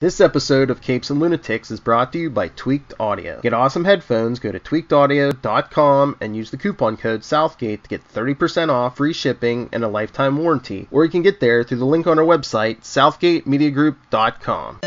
This episode of Capes and Lunatics is brought to you by Tweaked Audio. Get awesome headphones, go to tweakedaudio.com and use the coupon code Southgate to get 30% off, free shipping, and a lifetime warranty. Or you can get there through the link on our website, southgatemediagroup.com.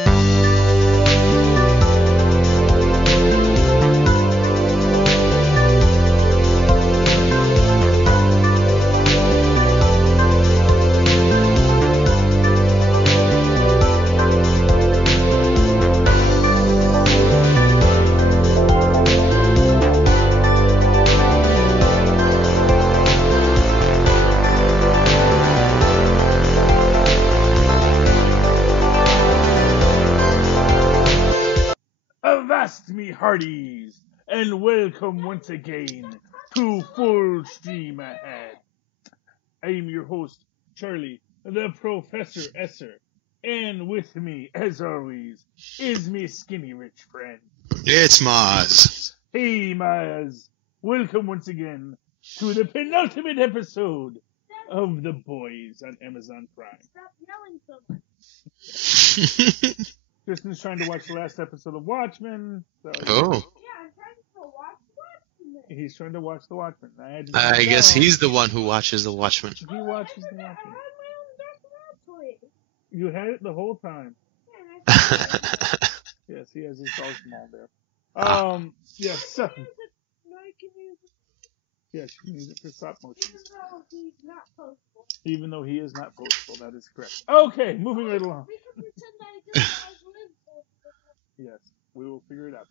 Me hearties, and welcome once again to Full Steam Ahead. I am your host, Charlie, the Professor Esser, and with me, as always, is me skinny rich friend. It's Mozz. Hey, Mozz. Welcome once again to the penultimate episode of The Boys on Amazon Prime. Stop yelling so much. Kristen's trying to watch the last episode of Watchmen. So Oh. Yeah, I'm trying to watch Watchmen. He's trying to watch The Watchmen. I guess he's the one who watches The Watchmen. He watches The I had Watchmen. my own Dark Knight toy. You had it the whole time. Yeah, and I Yes, he has his Dark Maul there. Yes, so, can use it. No, you can use it yes, you can use it for stop motion. even though he's not postable. Even though he is not postable, that is correct. Okay, moving right along. We can pretend that he doesn't have limbs. Yes, we will figure it out.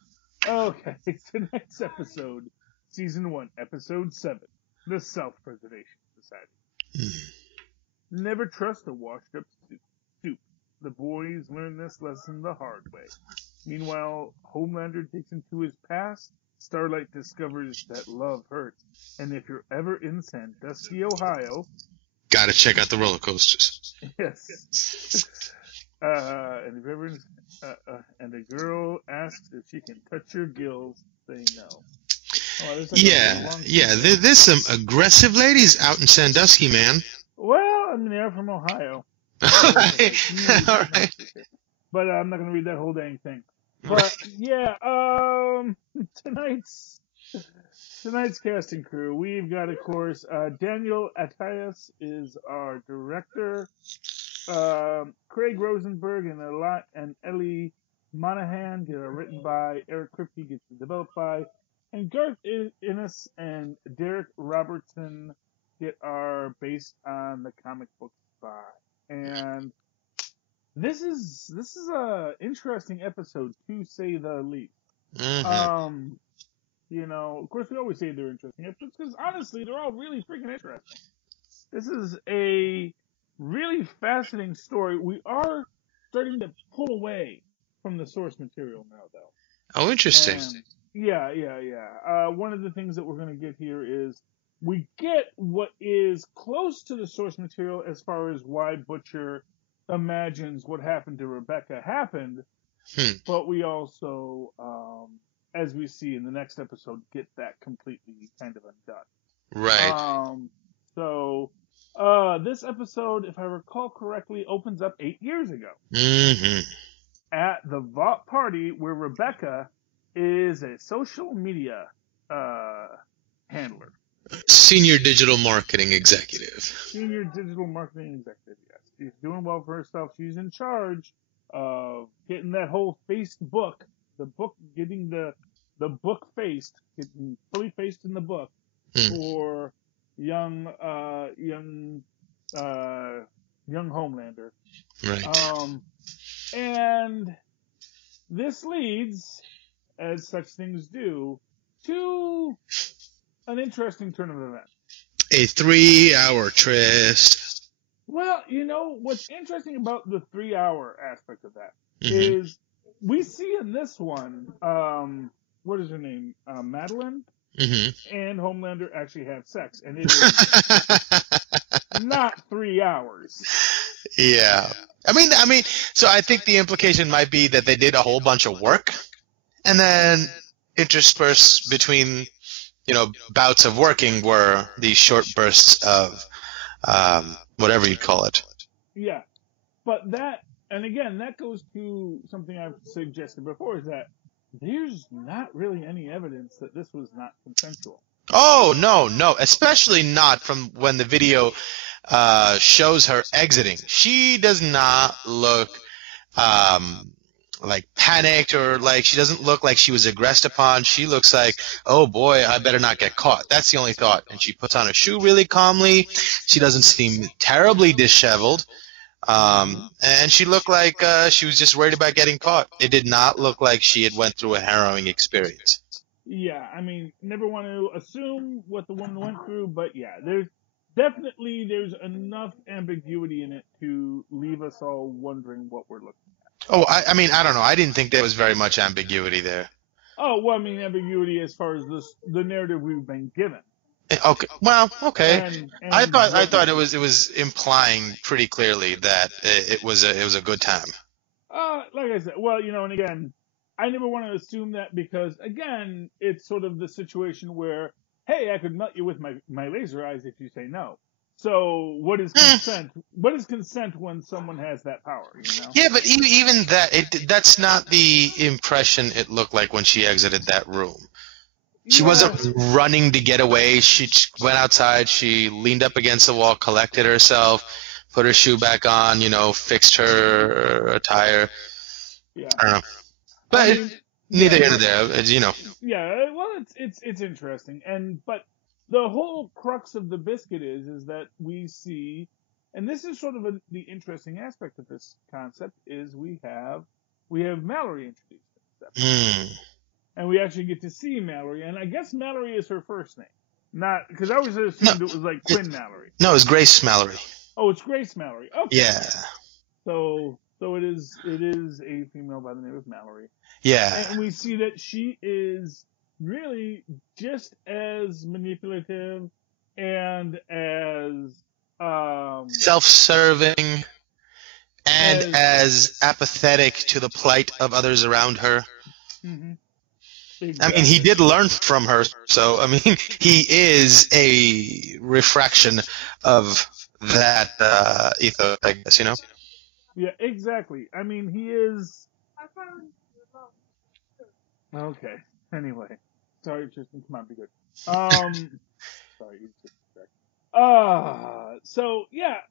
Okay, tonight's episode, Season 1, Episode 7, The Self-Preservation Society. Never trust a washed-up soup. The boys learn this lesson the hard way. Meanwhile, Homelander digs into his past. Starlight discovers that love hurts. And if you're ever in Sandusky, Ohio... Gotta check out the roller coasters. Yes. And if ever... and the girl asks if she can touch your gills, say no. Oh, there's like There's some aggressive ladies out in Sandusky, man. Well, I mean, they're from Ohio. All right. But I'm not going to read that whole dang thing. But, yeah, tonight's cast and crew, we've got, of course, Daniel Attias is our director. Craig Rosenberg and Ellie Monahan get written by. Eric Kripke gets developed by. And Garth Ennis and Derek Robertson are based on the comic books by. And this is a interesting episode, to say the least. Mm-hmm. Of course we always say they're interesting episodes because honestly they're all really freaking interesting. This is a really fascinating story. We are starting to pull away from the source material now, though. Oh, interesting. And yeah. One of the things that we're going to get here is we get what is close to the source material as far as why Butcher imagines what happened to Rebecca happened, but we also, as we see in the next episode, get that completely kind of undone. Right. So this episode, if I recall correctly, opens up 8 years ago. Mm-hmm. At the Vought party where Rebecca is a social media handler. Senior digital marketing executive. Senior digital marketing executive, yes. She's doing well for herself. She's in charge of getting that whole faced book, getting the book faced, getting fully faced in the book for young Homelander. Right. And this leads, as such things do, to an interesting turn of events. A 3-hour tryst. Well, what's interesting about the 3-hour aspect of that is we see in this one, what is her name? Madeline and Homelander actually have sex, and it is not 3 hours. Yeah. I mean, so I think the implication might be that they did a whole bunch of work and then interspersed between, bouts of working were these short bursts of, whatever you'd call it. Yeah. But that And again, that goes to something I've suggested before, is that there's not really any evidence that this was not consensual. Oh, no, especially not from when the video shows her exiting. She does not look like panicked, or like she doesn't look like she was aggressed upon. She looks like, oh boy, I better not get caught. That's the only thought. And she puts on her shoe really calmly. She doesn't seem terribly disheveled. And she looked like she was just worried about getting caught. It did not look like she had went through a harrowing experience. Yeah, I mean, never want to assume what the woman went through, but yeah, there's enough ambiguity in it to leave us all wondering what we're looking at. Oh, I mean, I don't know. I didn't think there was very much ambiguity there. Oh, well, I mean, ambiguity as far as the narrative we've been given. Okay. Well, okay. And I thought it was implying pretty clearly that it was a good time. Like I said, well, and again, I never want to assume that, because again, it's sort of the situation where, hey, I could melt you with my laser eyes if you say no. So what is consent? What is consent when someone has that power? Yeah, but even that's not the impression it looked like when she exited that room. She wasn't running to get away. She went outside. She leaned up against the wall, collected herself, put her shoe back on, fixed her attire. Yeah. I don't know. But neither here nor there, Yeah, well, it's interesting, but the whole crux of the biscuit is that we see, and this is sort of the interesting aspect of this concept, is we have Mallory introduced. And we actually get to see Mallory, and I guess Mallory is her first name. Not, because I always assumed it was like Quinn Mallory. No, it's Grace Mallory. Oh, it's Grace Mallory. Okay. Yeah. So it is a female by the name of Mallory. Yeah. And we see that she is really just as manipulative and as self-serving and as apathetic to the plight of others around her. Mm-hmm. Exactly. I mean, he did learn from her, so, I mean, he is a refraction of that ethos, I guess, Yeah, exactly. I mean, he is... Okay, anyway. Sorry, Tristan, come on, be good. Sorry, he's just distracted. So, yeah,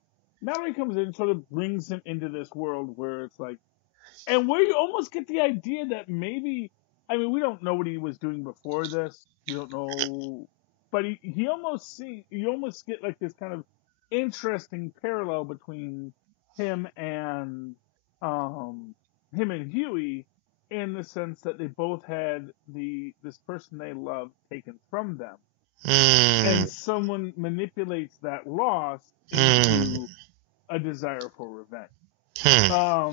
Mallory comes in and sort of brings him into this world where it's like... And where you almost get the idea that maybe... I mean, we don't know what he was doing before this. We don't know, but you almost get like this kind of interesting parallel between him and Huey, in the sense that they both had this person they loved taken from them, and someone manipulates that loss into a desire for revenge. So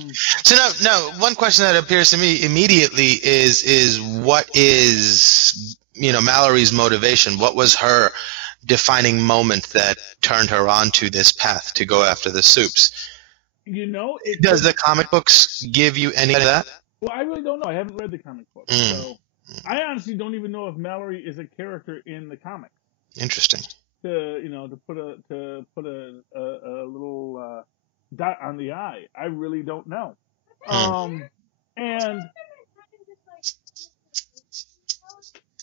now, one question that appears to me immediately is what is, Mallory's motivation? What was her defining moment that turned her onto this path to go after the soups? Does the comic books give you any of that? Well, I really don't know. I haven't read the comic books, so I honestly don't even know if Mallory is a character in the comics. Interesting. To put a little dot on the I. I really don't know. And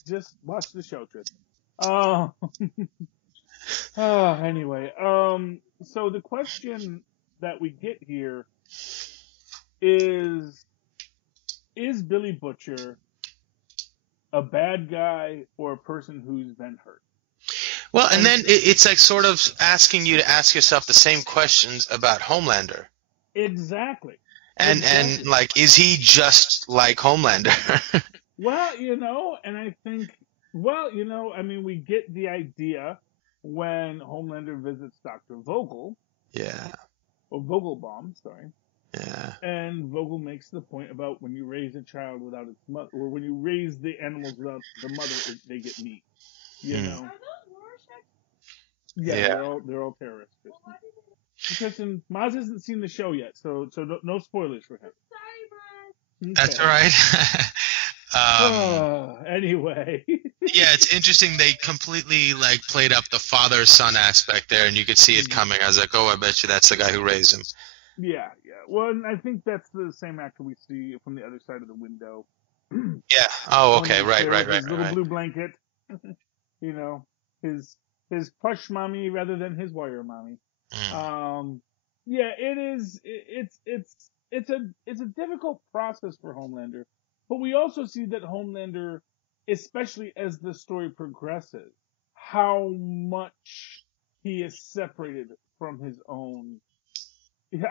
just watch the show, Tristan. Anyway, so the question that we get here is Billy Butcher a bad guy or a person who's been hurt? Well, and then it's like sort of asking you to ask yourself the same questions about Homelander. Exactly. And like, is he just like Homelander? Well, and I think, I mean, we get the idea when Homelander visits Dr. Vogel. Yeah. Or Vogelbaum, sorry. Yeah. And Vogel makes the point about when you raise a child without its mother, or when you raise the animals without the mother, they get meat. You know? Yeah, they're all terrorists. Tristan, Mozz hasn't seen the show yet, so no spoilers for him. Sorry, Okay. That's all right. Anyway. Yeah, it's interesting. They completely played up the father-son aspect there, and you could see it coming. I was like, oh, I bet you that's the guy who raised him. Yeah, yeah. Well, and I think that's the same actor we see from the other side of the window. Yeah. Oh, One okay. who's Right, there right, with right, his right, little right. blue blanket. You know, his plush mommy rather than his wire mommy. Mm. Yeah, it is. It's a difficult process for Homelander, but we also see that Homelander, especially as the story progresses, how much he is separated from his own,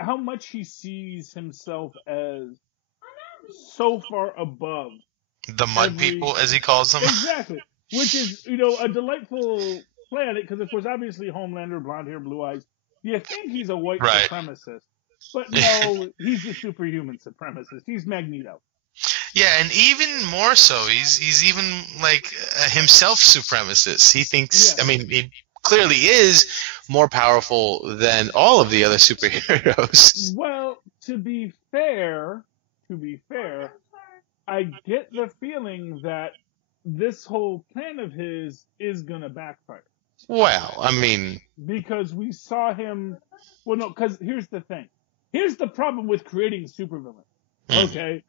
how much he sees himself as so far above The mud every. people, as he calls them. Exactly. Which is, a delightful play on it, because, of course, obviously Homelander, blonde hair, blue eyes, you think he's a white Right. supremacist. But no, he's a superhuman supremacist. He's Magneto. Yeah, and even more so, he's even like himself supremacist. He thinks, Yeah. I mean, he clearly is more powerful than all of the other superheroes. Well, to be fair, I get the feeling that this whole plan of his is gonna backfire. Well, I mean, Because we saw him. Well, no, because here's the thing. Here's the problem with creating supervillains. mm, Okay.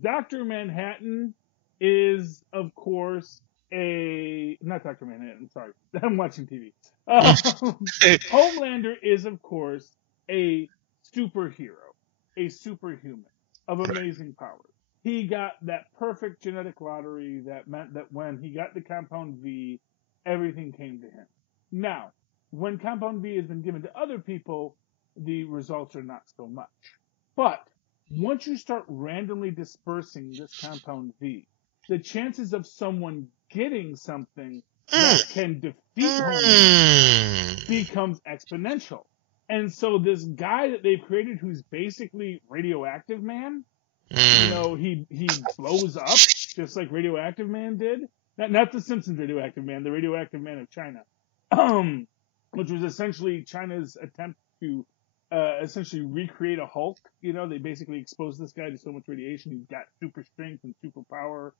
Dr. Manhattan is, of course, not Dr. Manhattan, sorry. I'm watching TV. Homelander is, of course, a superhero, a superhuman of right. amazing powers. He got that perfect genetic lottery that meant that when he got the Compound V, everything came to him. Now, when Compound V has been given to other people, the results are not so much. But once you start randomly dispersing this Compound V, the chances of someone getting something that can defeat Homelander becomes exponential. And so this guy that they've created, who's basically Radioactive Man, he blows up just like Radioactive Man did. Not the Simpsons Radioactive Man, the Radioactive Man of China, which was essentially China's attempt to essentially recreate a Hulk. They basically exposed this guy to so much radiation, he's got super strength and super power,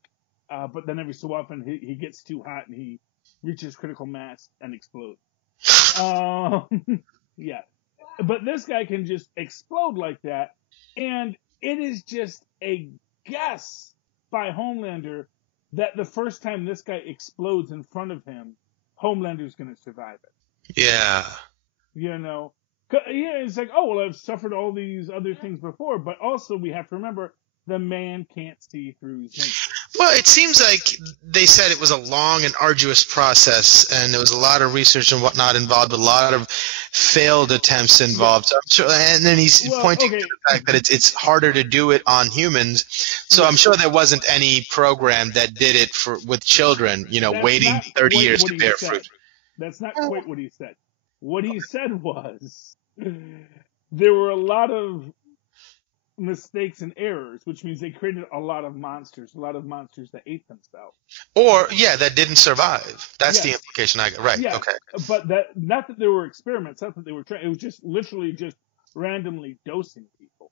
but then every so often he gets too hot and he reaches critical mass and explodes. Yeah. But this guy can just explode like that, and it is just a guess by Homelander that the first time this guy explodes in front of him, Homelander's going to survive it. Yeah. Yeah, it's like, oh, well, I've suffered all these other things before, but also we have to remember the man can't see through zinc. Well, it seems like they said it was a long and arduous process, and there was a lot of research and whatnot involved, a lot of failed attempts involved. So I'm sure, and then he's pointing to the fact that it's harder to do it on humans. So I'm sure there wasn't any program that did it with children, waiting 30 years to bear fruit. That's not quite what he said. What he said was there were a lot of mistakes and errors, which means they created a lot of monsters that ate themselves. Or, that didn't survive. That's the implication I got. Right, yes. Okay. But not that there were experiments, not that they were trying, it was just literally just randomly dosing people.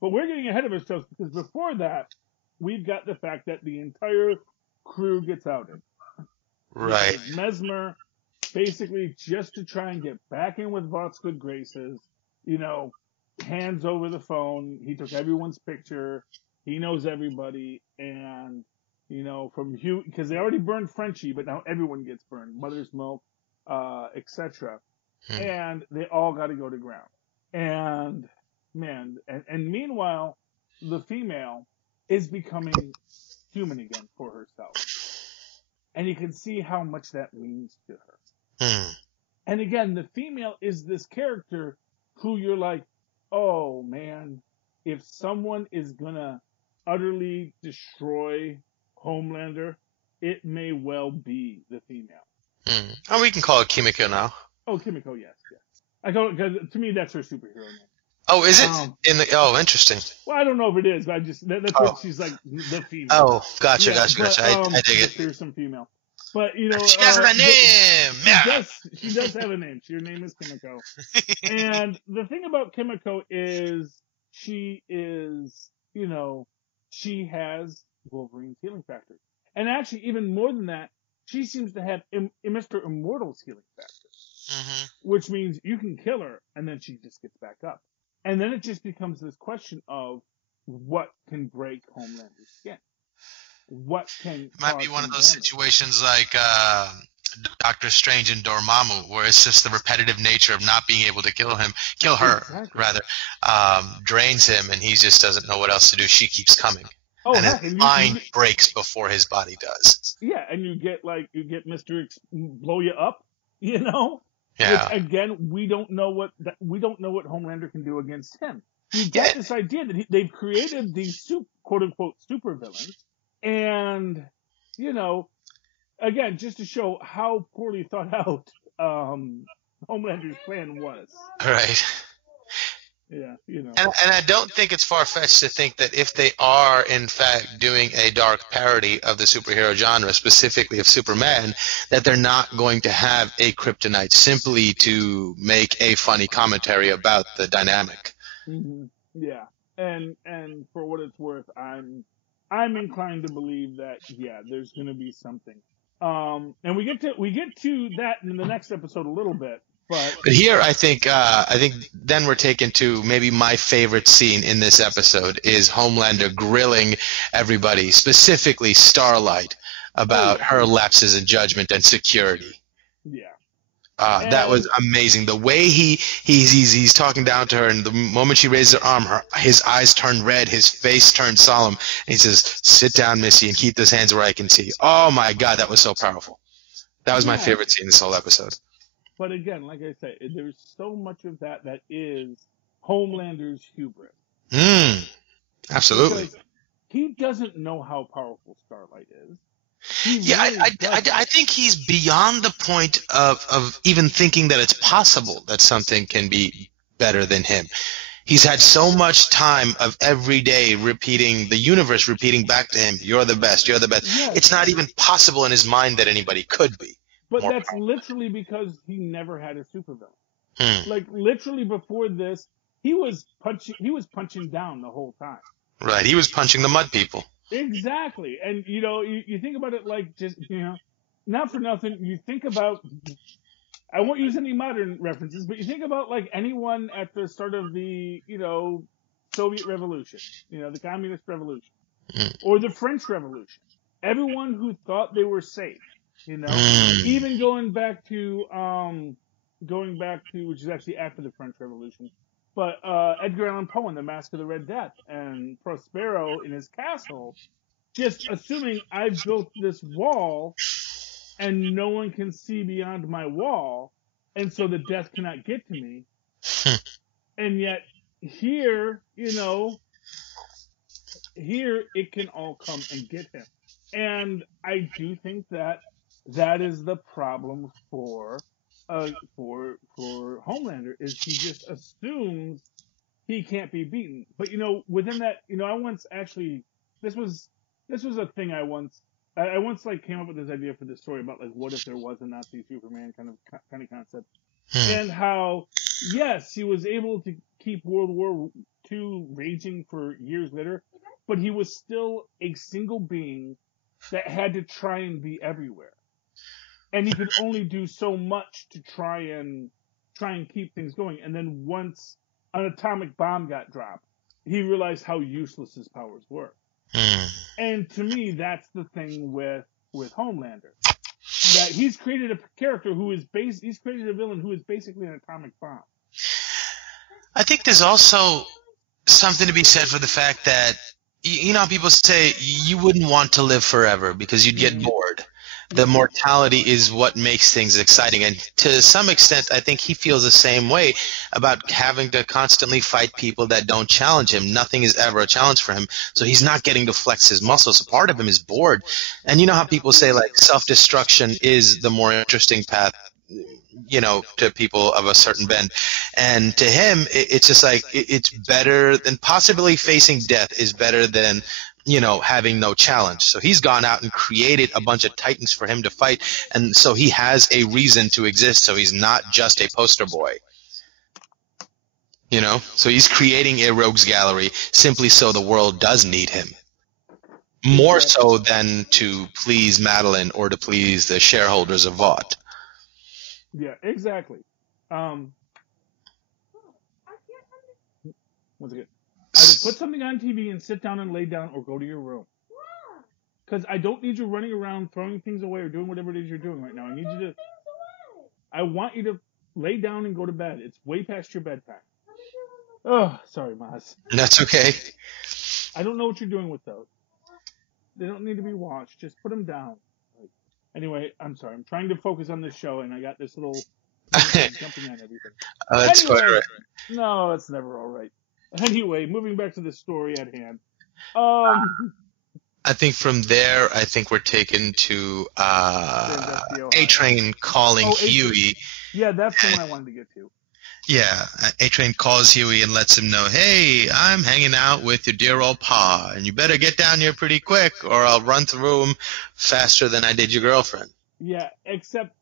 But we're getting ahead of ourselves, because before that, we've got the fact that the entire crew gets outed. Right. Mesmer, basically just to try and get back in with Vought's good graces, hands over the phone. He took everyone's picture. He knows everybody. And, from Hugh, because they already burned Frenchie, but now everyone gets burned. Mother's Milk, etc. And they all got to go to ground. And, man, and meanwhile, the female is becoming human again for herself. And you can see how much that means to her. And again, the female is this character who you're like, oh man, if someone is gonna utterly destroy Homelander, it may well be the female. Oh, we can call it Kimiko now. Oh, Kimiko, yes. I call it, because to me that's her superhero name. Oh, is it? Interesting. Well, I don't know if it is, but that's what she's like, the female. Oh, gotcha. But, I dig it. Fearsome female. But, she does have a name! She does have a name. Her name is Kimiko. And the thing about Kimiko is she is, she has Wolverine's healing factor. And actually, even more than that, she seems to have Mr. Immortal's healing factor. which means you can kill her and then she just gets back up. And then it just becomes this question of what can break Homelander's skin? What can It might be cause one of him those damage? situations like Doctor Strange and Dormammu, where it's just the repetitive nature of not being able to kill her, Exactly. rather, drains him, and he just doesn't know what else to do. She keeps coming. Oh, And heck, his and mind breaks before his body does. yeah, and you get Mr. blow you up, you know? Yeah. Which, again, we don't know what Homelander can do against him. You get this idea that they've created these quote unquote supervillains, and you know, again, just to show how poorly thought out Homelander's plan was. Right. Yeah, you know. And I don't think it's far-fetched to think that if they are, in fact, doing a dark parody of the superhero genre, specifically of Superman, that they're not going to have a kryptonite simply to make a funny commentary about the dynamic. Mm-hmm. Yeah, and for what it's worth, I'm inclined to believe that there's going to be something. And we get to that in the next episode a little bit. But here, I think then we're taken to maybe my favorite scene in this episode is Homelander grilling everybody, specifically Starlight, about her lapses in judgment and security. Yeah. That was amazing. The way he's talking down to her, and the moment she raises her arm, his eyes turn red, his face turns solemn, and he says, "Sit down, Missy, and keep those hands where I can see." Oh my God, that was so powerful. That was my favorite scene in this whole episode. But again, like I say, there's so much of that is Homelander's hubris. Absolutely. Because he doesn't know how powerful Starlight is. I think he's beyond the point of even thinking that it's possible that something can be better than him. He's had so much time of every day the universe repeating back to him, "You're the best, you're the best." Yes. It's not even possible in his mind that anybody could be. But that's literally because he never had a supervillain. Like literally before this, he was punching down the whole time. Right, he was punching the mud people. Exactly. And you know, you think about it like just, you know, not for nothing, you think about, I won't use any modern references, but you think about like anyone at the start of the, you know, Soviet Revolution, you know, the Communist Revolution, or the French Revolution. Everyone who thought they were safe, you know, even going back to, which is actually after the French Revolution, but Edgar Allan Poe in The Mask of the Red Death, and Prospero in his castle, just assuming I've built this wall and no one can see beyond my wall, and so the death cannot get to me. And yet here, you know, here it can all come and get him. And I do think that is the problem for Homelander, is he just assumes he can't be beaten. But you know, within that, you know, I once actually, this was a thing I once like came up with this idea for this story about like what if there was a Nazi Superman kind of concept, and how yes, he was able to keep World War II raging for years later, but he was still a single being that had to try and be everywhere. And he could only do so much to try and keep things going. And then once an atomic bomb got dropped, he realized how useless his powers were. And to me, that's the thing with Homelander. That he's created a character he's created a villain who is basically an atomic bomb. I think there's also something to be said for the fact that, you know, people say you wouldn't want to live forever because you'd get bored. The mortality is what makes things exciting. And to some extent, I think he feels the same way about having to constantly fight people that don't challenge him. Nothing is ever a challenge for him. So he's not getting to flex his muscles. Part of him is bored. And you know how people say, like, self-destruction is the more interesting path, you know, to people of a certain bend. And to him, it's just like, it's better than possibly facing death is better than, you know, having no challenge. So he's gone out and created a bunch of titans for him to fight, and so he has a reason to exist, so he's not just a poster boy. You know? So he's creating a rogues gallery simply so the world does need him. More so than to please Madeline or to please the shareholders of Vought. Yeah, exactly. Oh, I can't Once again, either put something on TV and sit down and lay down, or go to your room. Why? Because I don't need you running around throwing things away or doing whatever it is you're doing right now. I need you to. Things away. I want you to lay down and go to bed. It's way past your bedtime. Let me give him Oh, sorry, Mozz. That's okay. I don't know what you're doing with those. They don't need to be washed. Just put them down. Anyway, I'm sorry. I'm trying to focus on this show, and I got this little jumping on everything. That's quite Anyway, all right. no, it's never all right. Anyway, moving back to the story at hand. I think from there, I think we're taken to Ohio. A-Train calling Oh, A-Train. Huey. Yeah, that's the one I wanted to get to. Yeah, A-Train calls Huey and lets him know, hey, I'm hanging out with your dear old pa, and you better get down here pretty quick, or I'll run through him faster than I did your girlfriend. Yeah, except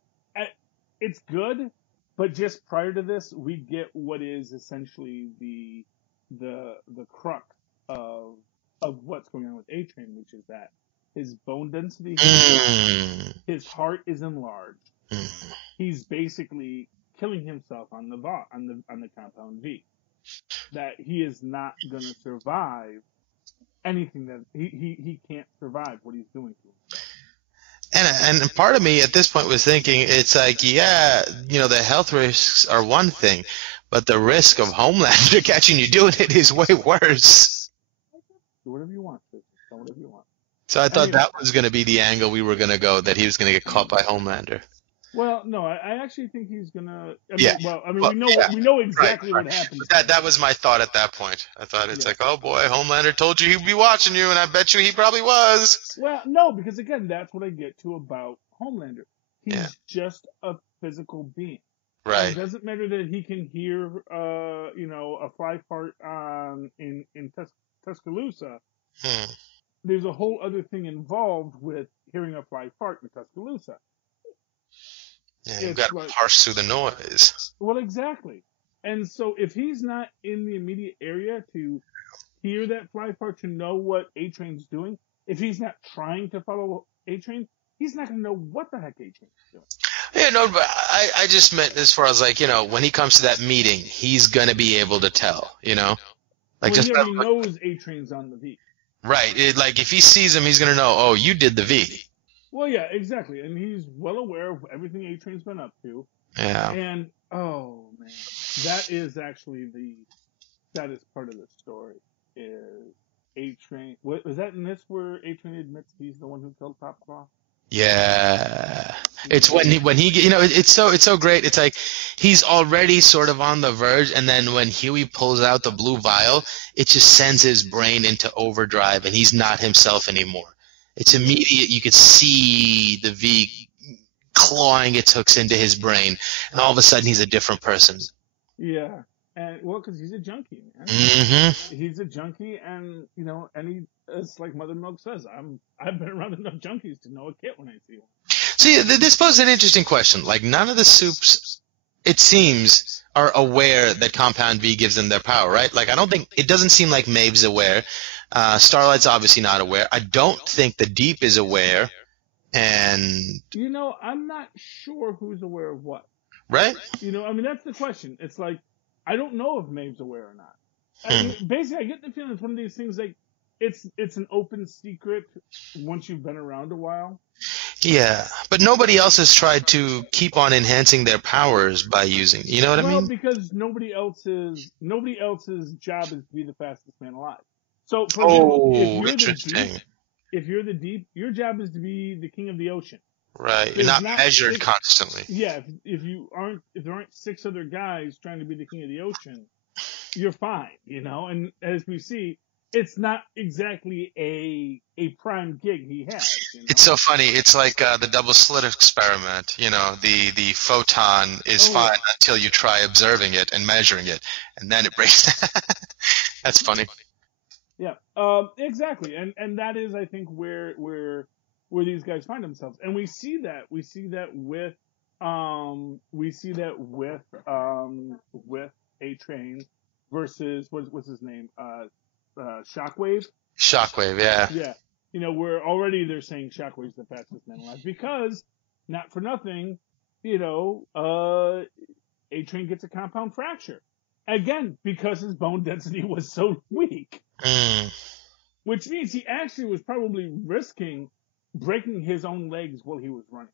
it's good, but just prior to this, we get what is essentially the crux of what's going on with A-Train, which is that his bone density, his heart is enlarged. He's basically killing himself on the compound V. That he is not going to survive anything that he can't survive what he's doing to himself. And part of me at this point was thinking, it's like, yeah, the health risks are one thing, but the risk of Homelander catching you doing it is way worse. Do whatever you want, sis. Do whatever you want. So I thought that was going to be the angle we were going to go, that he was going to get caught by Homelander. Well, no, I actually think he's gonna. We know exactly what happened. But that was my thought at that point. I thought it's like, oh boy, Homelander told you he'd be watching you, and I bet you he probably was. Well, no, because again, that's what I get to about Homelander. He's just a physical being. Right. It doesn't matter that he can hear, a fly fart in Tuscaloosa. There's a whole other thing involved with hearing a fly fart in Tuscaloosa. Yeah, you've got to parse through the noise. Well, exactly. And so if he's not in the immediate area to hear that fly fart, to know what A-Train's doing, if he's not trying to follow A-Train, he's not going to know what the heck A-Train's doing. Yeah, no, but I just meant as far as when he comes to that meeting, he's going to be able to tell, Like well, just he already knows A-Train's on the V. Right. If he sees him, he's going to know, oh, you did the V. Well, yeah, exactly. And he's well aware of everything A-Train's been up to. Yeah. And, oh, man, that is actually that is part of the story, is A-Train. Was that in this where A-Train admits he's the one who killed Pop Claw? Yeah. It's when he it's so great. It's like he's already sort of on the verge, and then when Huey pulls out the blue vial, it just sends his brain into overdrive, and he's not himself anymore. It's immediate. You could see the V clawing its hooks into his brain, and all of a sudden he's a different person. Yeah. And, well, because he's a junkie, man. Mm-hmm. He's a junkie, and, it's like Mother Milk says, I've been around enough junkies to know a kid when I see one. See, this poses an interesting question. None of the soups, it seems, are aware that Compound V gives them their power, right? It doesn't seem like Maeve's aware. Starlight's obviously not aware. I don't think the Deep is aware, and... I'm not sure who's aware of what. Right? That's the question. It's like, I don't know if Maeve's aware or not. Basically, I get the feeling it's one of these things it's an open secret once you've been around a while. Yeah, but nobody else has tried to keep on enhancing their powers by using. You know what I mean? Well, because nobody else's job is to be the fastest man alive. So, for example, if you're the Deep, your job is to be the king of the ocean. Right, you're not measured constantly. Yeah, if there aren't 6 other guys trying to be the king of the ocean, you're fine, And as we see, it's not exactly a prime gig he has. It's so funny. It's like the double slit experiment. The photon is fine until you try observing it and measuring it, and then it breaks. That's funny. Yeah, exactly, and that is, I think, where these guys find themselves, and we see that with A-Train versus what's his name, Shockwave. Shockwave, yeah. Yeah, where already they're saying Shockwave's the fastest man alive, because not for nothing, A-Train gets a compound fracture. Again, because his bone density was so weak. Mm. Which means he actually was probably risking breaking his own legs while he was running.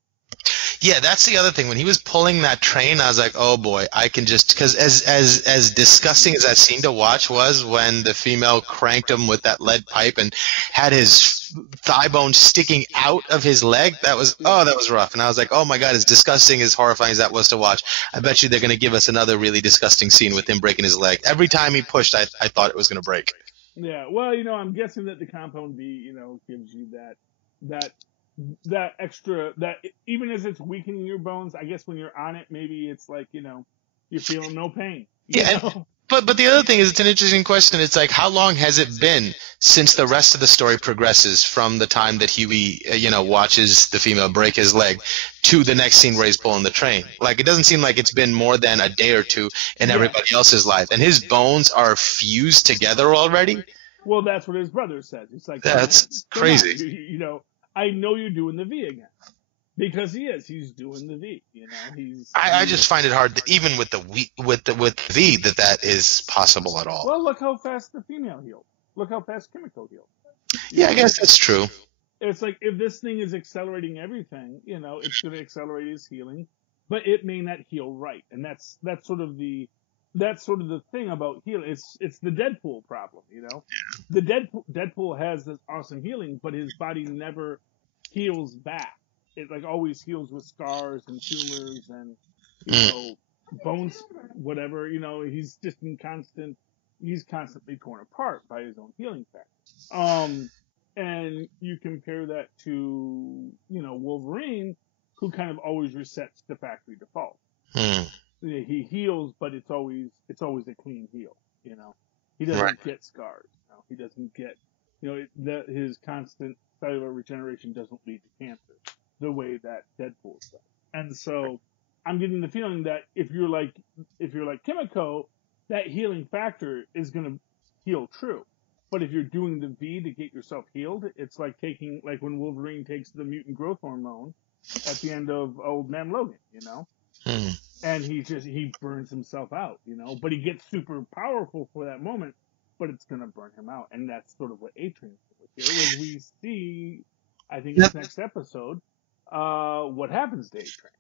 Yeah, that's the other thing. When he was pulling that train, I was like, "Oh boy, I can just." Because as disgusting as that scene to watch was, when the female cranked him with that lead pipe and had his thigh bone sticking out of his leg, that was rough. And I was like, "Oh my god!" As disgusting, as horrifying as that was to watch, I bet you they're going to give us another really disgusting scene with him breaking his leg. Every time he pushed, I thought it was going to break. Yeah, well, I'm guessing that the compound V, gives you that extra, that even as it's weakening your bones, I guess when you're on it, maybe it's like, you're feeling no pain. But the other thing is, it's an interesting question. It's like, how long has it been since the rest of the story progresses from the time that Huey, watches the female break his leg to the next scene where he's pulling the train? Like, it doesn't seem like it's been more than a day or two in everybody else's life. And his bones are fused together already? Well, that's what his brother says. It's like, that's crazy. I know you're doing the V again. Because he's doing the V, I just find it hard that even with the V that is possible at all. Well, look how fast the female healed. Look how fast Kimiko healed. Yeah, I guess that's true. It's like, if this thing is accelerating everything, it's going to accelerate his healing, but it may not heal right, and that's sort of the thing about healing. It's the Deadpool problem, The Deadpool has this awesome healing, but his body never heals back. It always heals with scars and tumors and bones, whatever. He's just he's constantly torn apart by his own healing factor. And you compare that to Wolverine, who kind of always resets the factory default. He heals, but it's always a clean heal. He doesn't get scars. He doesn't get his constant cellular regeneration doesn't lead to cancer the way that Deadpool does. And so I'm getting the feeling that if you're like Kimiko, that healing factor is going to heal true. But if you're doing the V to get yourself healed, it's like when Wolverine takes the mutant growth hormone at the end of Old Man Logan, and he burns himself out, but he gets super powerful for that moment, but it's going to burn him out. And that's sort of what A-Train's doing here, when we see, I think this next episode, what happens to A-Train.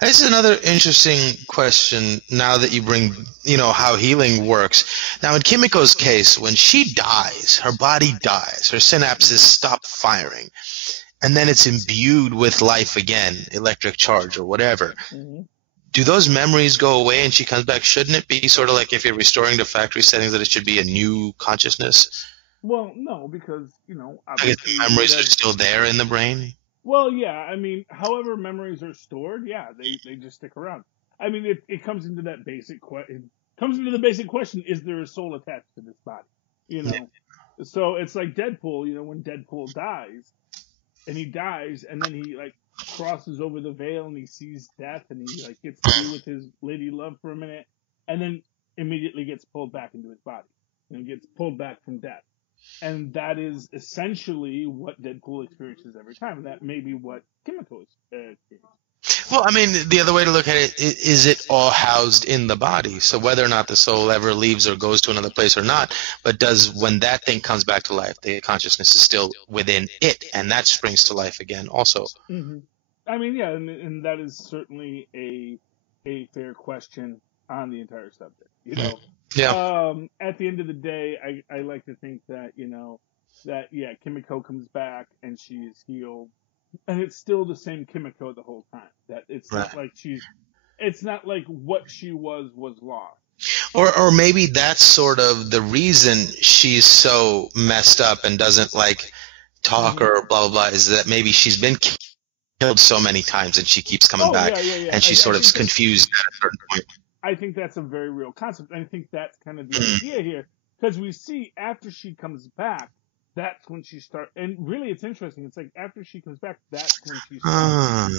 This is another interesting question now that you bring, how healing works. Now, in Kimiko's case, when she dies, her body dies, her synapses stop firing, and then it's imbued with life again, electric charge or whatever. Mm-hmm. Do those memories go away and she comes back? Shouldn't it be sort of like, if you're restoring to factory settings, that it should be a new consciousness? Well, no, because, I guess the memories are still there in the brain? Well, yeah, however memories are stored, yeah, they just stick around. It comes into that basic question. Comes into the basic question: is there a soul attached to this body? Yeah. So it's like Deadpool. When Deadpool dies, and then he crosses over the veil and he sees death, and he gets to be with his lady love for a minute, and then immediately gets pulled back into his body. Gets pulled back from death. And that is essentially what Deadpool experiences every time. And that may be what Kimiko experiences. Well, the other way to look at it is it all housed in the body. So whether or not the soul ever leaves or goes to another place or not, but when that thing comes back to life, the consciousness is still within it, and that springs to life again also. Mm-hmm. Yeah, and that is certainly a fair question on the entire subject. Yeah. At the end of the day, I like to think that, Kimiko comes back and she is healed, and it's still the same Kimiko the whole time. That it's not like it's not like what she was lost. Or maybe that's sort of the reason she's so messed up and doesn't talk or blah, blah, blah, is that maybe she's been killed so many times and she keeps coming back, and she's sort of confused at a certain point. I think that's a very real concept. I think that's kind of the idea here, because we see after she comes back, that's when she starts. And really, it's interesting. It's like after she comes back, that's when she starts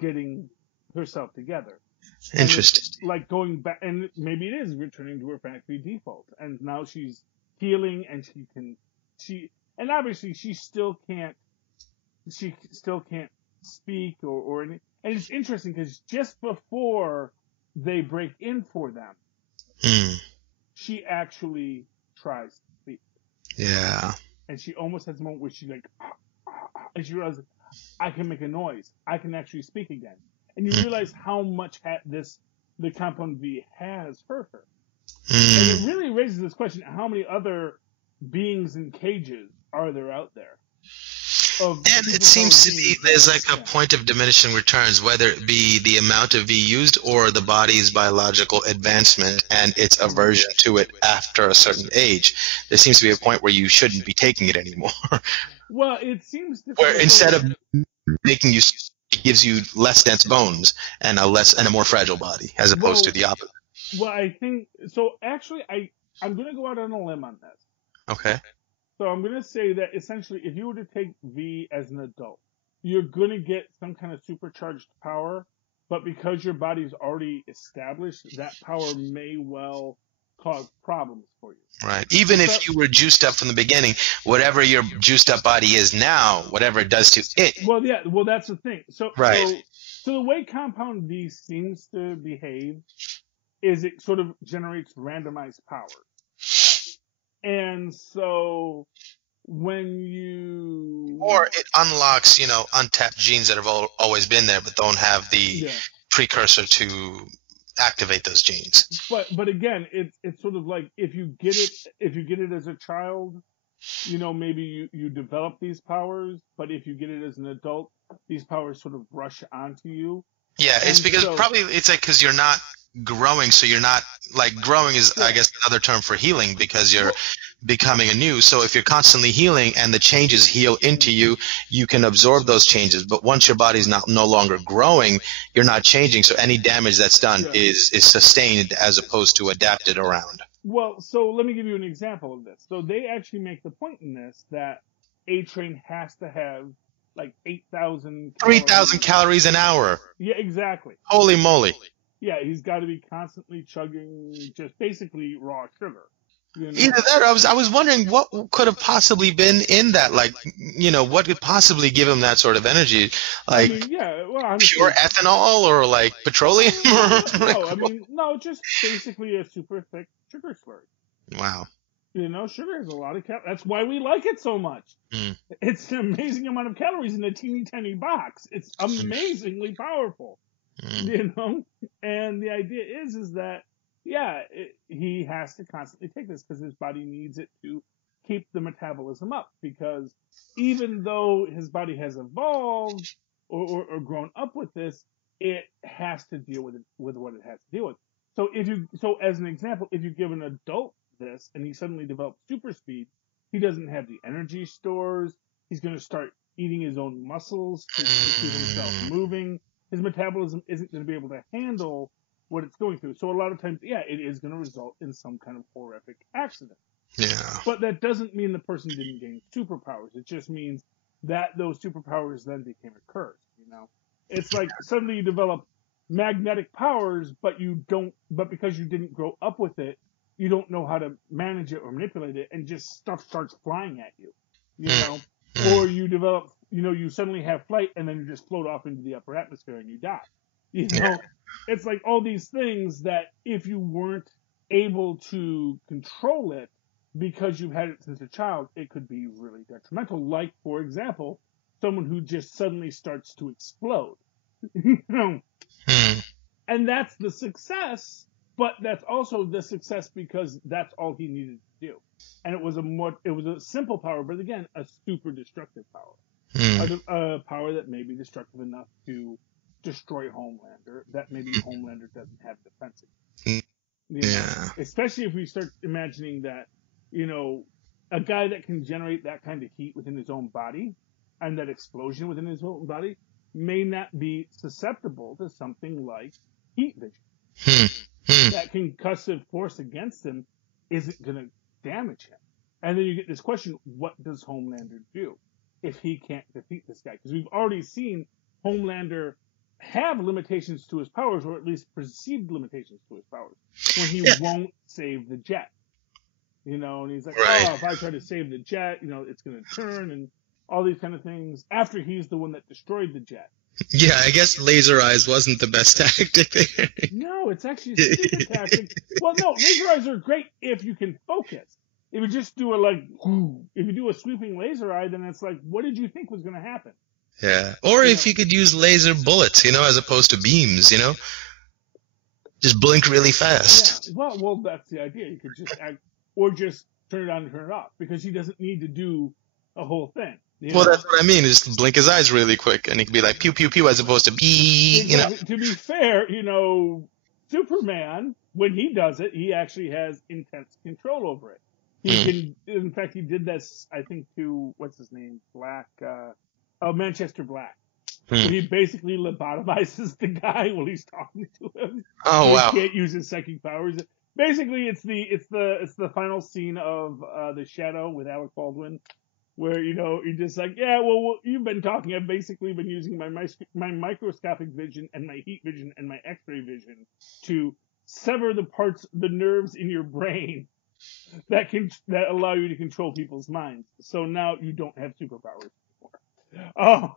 getting herself together. Interesting. Like going back, and maybe it is returning to her factory default, and now she's healing, and and obviously she still can't speak or anything. And it's interesting because just before they break in for them, she actually tries to speak. Yeah. And she almost has a moment where she's like, and she realizes, I can make a noise. I can actually speak again. And you realize how much the compound V has hurt her. And it really raises this question, how many other beings in cages are there out there? And it seems to be there's like a point of diminishing returns, whether it be the amount of V used or the body's biological advancement and its aversion to it after a certain age. There seems to be a point where you shouldn't be taking it anymore. Well, it seems to where instead of making you, it gives you less dense bones and a more fragile body, as opposed to the opposite. Well, I think so. Actually, I'm going to go out on a limb on this. Okay. So I'm going to say that essentially, if you were to take V as an adult, you're going to get some kind of supercharged power, but because your body's already established, that power may well cause problems for you. Right. Even if you were juiced up from the beginning, whatever your juiced up body is now, whatever it does to it. Well, yeah. Well, that's the thing. So, right. So the way compound V seems to behave is it sort of generates randomized power. And so when you... Or it unlocks, untapped genes that have always been there but don't have the precursor to activate those genes. But again, it's sort of like if you get it as a child, maybe you develop these powers, but if you get it as an adult, these powers sort of rush onto you. Yeah, it's because because you're not growing, so you're not growing is I guess another term for healing because you're becoming anew. So if you're constantly healing and the changes heal into you, you can absorb those changes. But once your body's no longer growing, you're not changing. So any damage that's done is sustained as opposed to adapted around. Well, so let me give you an example of this. So they actually make the point in this that A-Train has to have 8,000 3,000 calories an hour. Yeah, exactly. Holy moly. Yeah, he's got to be constantly chugging just basically raw sugar. Either that, or I was wondering what could have possibly been in that, what could possibly give him that sort of energy, pure ethanol or petroleum? No, just basically a super thick sugar slurry. Wow. Sugar has a lot of calories. That's why we like it so much. It's an amazing amount of calories in a teeny tiny box. It's amazingly powerful. And the idea is that he has to constantly take this because his body needs it to keep the metabolism up, because even though his body has evolved or grown up with this, it has to deal with what it has to deal with. So as an example, if you give an adult this and he suddenly develops super speed, he doesn't have the energy stores. He's going to start eating his own muscles to keep himself moving. His metabolism isn't going to be able to handle what it's going through. So a lot of times, it is going to result in some kind of horrific accident. Yeah. But that doesn't mean the person didn't gain superpowers. It just means that those superpowers then became a curse, It's like suddenly you develop magnetic powers, but because you didn't grow up with it, you don't know how to manage it or manipulate it, and just stuff starts flying at you, Or you develop, you suddenly have flight, and then you just float off into the upper atmosphere and you die. It's like all these things that if you weren't able to control it because you've had it since a child, it could be really detrimental. Like, for example, someone who just suddenly starts to explode. And that's the success, but that's also the success because that's all he needed to do. And it was a simple power, but again, a super destructive power. A power that may be destructive enough to destroy Homelander, that maybe Homelander doesn't have defenses. Especially if we start imagining that, a guy that can generate that kind of heat within his own body and that explosion within his own body may not be susceptible to something like heat vision. That concussive force against him isn't going to damage him. And then you get this question, what does Homelander do if he can't defeat this guy? Because we've already seen Homelander have limitations to his powers, or at least perceived limitations to his powers, when he won't save the jet. And he's like, if I try to save the jet, it's going to turn, and all these kind of things, after he's the one that destroyed the jet. Yeah, I guess laser eyes wasn't the best tactic there. No, it's actually a stupid tactic. Well, no, laser eyes are great if you can focus. If you just do if you do a sweeping laser eye, then it's like, what did you think was going to happen? Yeah. Or You if know? you could use laser bullets, as opposed to beams, just blink really fast. Yeah. Well, that's the idea. You could just or just turn it on and turn it off, because he doesn't need to do a whole thing. Well, that's what I mean. Is blink his eyes really quick, and he can be like pew pew pew as opposed to bee. Exactly. To be fair, Superman, when he does it, he actually has intense control over it. He can, in fact, he did this, I think, to what's his name, Manchester Black. Where he basically lobotomizes the guy while he's talking to him. Oh, wow. He can't use his psychic powers. Basically, it's the final scene of The Shadow with Alec Baldwin, where you're just like, yeah, well, you've been talking. I've basically been using my microscopic vision and my heat vision and my X-ray vision to sever the nerves in your brain that allow you to control people's minds. So now you don't have superpowers anymore. Oh.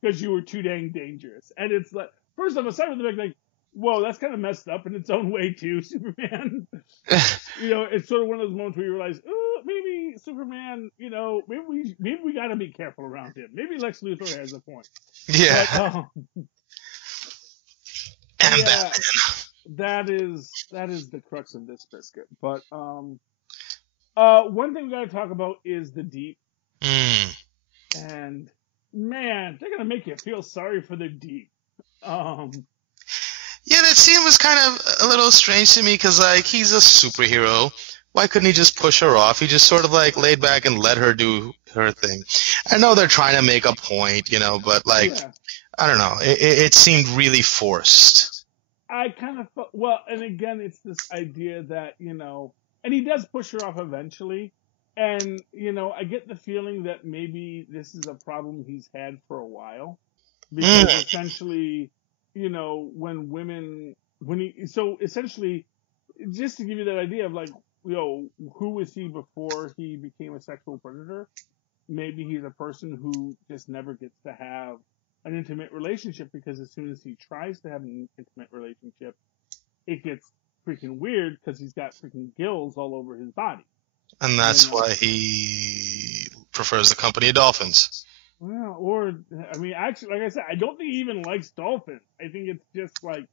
Because you were too dang dangerous. And it's like, first off, aside from the fact, like, whoa, that's kind of messed up in its own way too, Superman. It's sort of one of those moments where you realize, oh, maybe Superman, maybe we got to be careful around him. Maybe Lex Luthor has a point. Yeah. But, and yeah, that is the crux of this biscuit. But one thing we got to talk about is the Deep. And man, they're gonna make you feel sorry for the Deep. Yeah, that scene was kind of a little strange to me because, like, he's a superhero. Why couldn't he just push her off? He just sort of, like, laid back and let her do her thing. I know they're trying to make a point, but, like, yeah. I don't know. It seemed really forced. I kind of felt, well, and again, it's this idea that, and he does push her off eventually. And, I get the feeling that maybe this is a problem he's had for a while. Because essentially, so essentially, just to give you that idea of like, who was he before he became a sexual predator? Maybe he's a person who just never gets to have an intimate relationship, because as soon as he tries to have an intimate relationship, it gets freaking weird because he's got freaking gills all over his body. And that's why he prefers the company of dolphins. Well, actually, like I said, I don't think he even likes dolphins. I think it's just like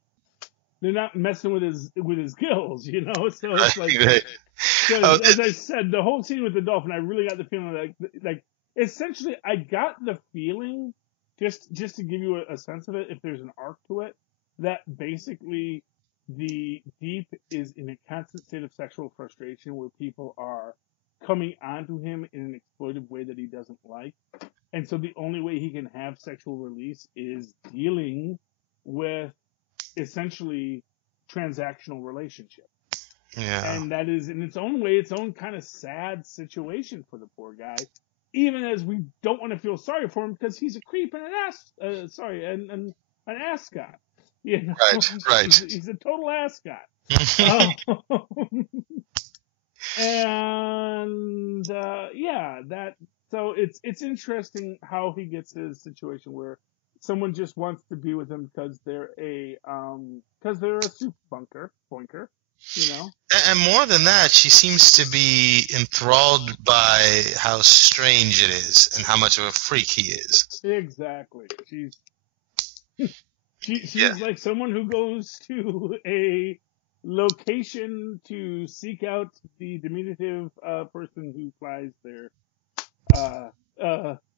they're not messing with his gills, So it's like, as I said, the whole scene with the dolphin, I really got the feeling like essentially, I got the feeling, just to give you a sense of it, if there's an arc to it, that basically the Deep is in a constant state of sexual frustration where people are coming onto him in an exploitive way that he doesn't like. And so the only way he can have sexual release is dealing with essentially transactional relationship. Yeah. And that is in its own way, its own kind of sad situation for the poor guy, even as we don't want to feel sorry for him because he's a creep and an ascot. Right. He's a total ascot. And so it's interesting how he gets his situation where someone just wants to be with him because they're a soup boinker. And more than that, she seems to be enthralled by how strange it is and how much of a freak he is. Exactly. She's like someone who goes to a location to seek out the diminutive person who flies their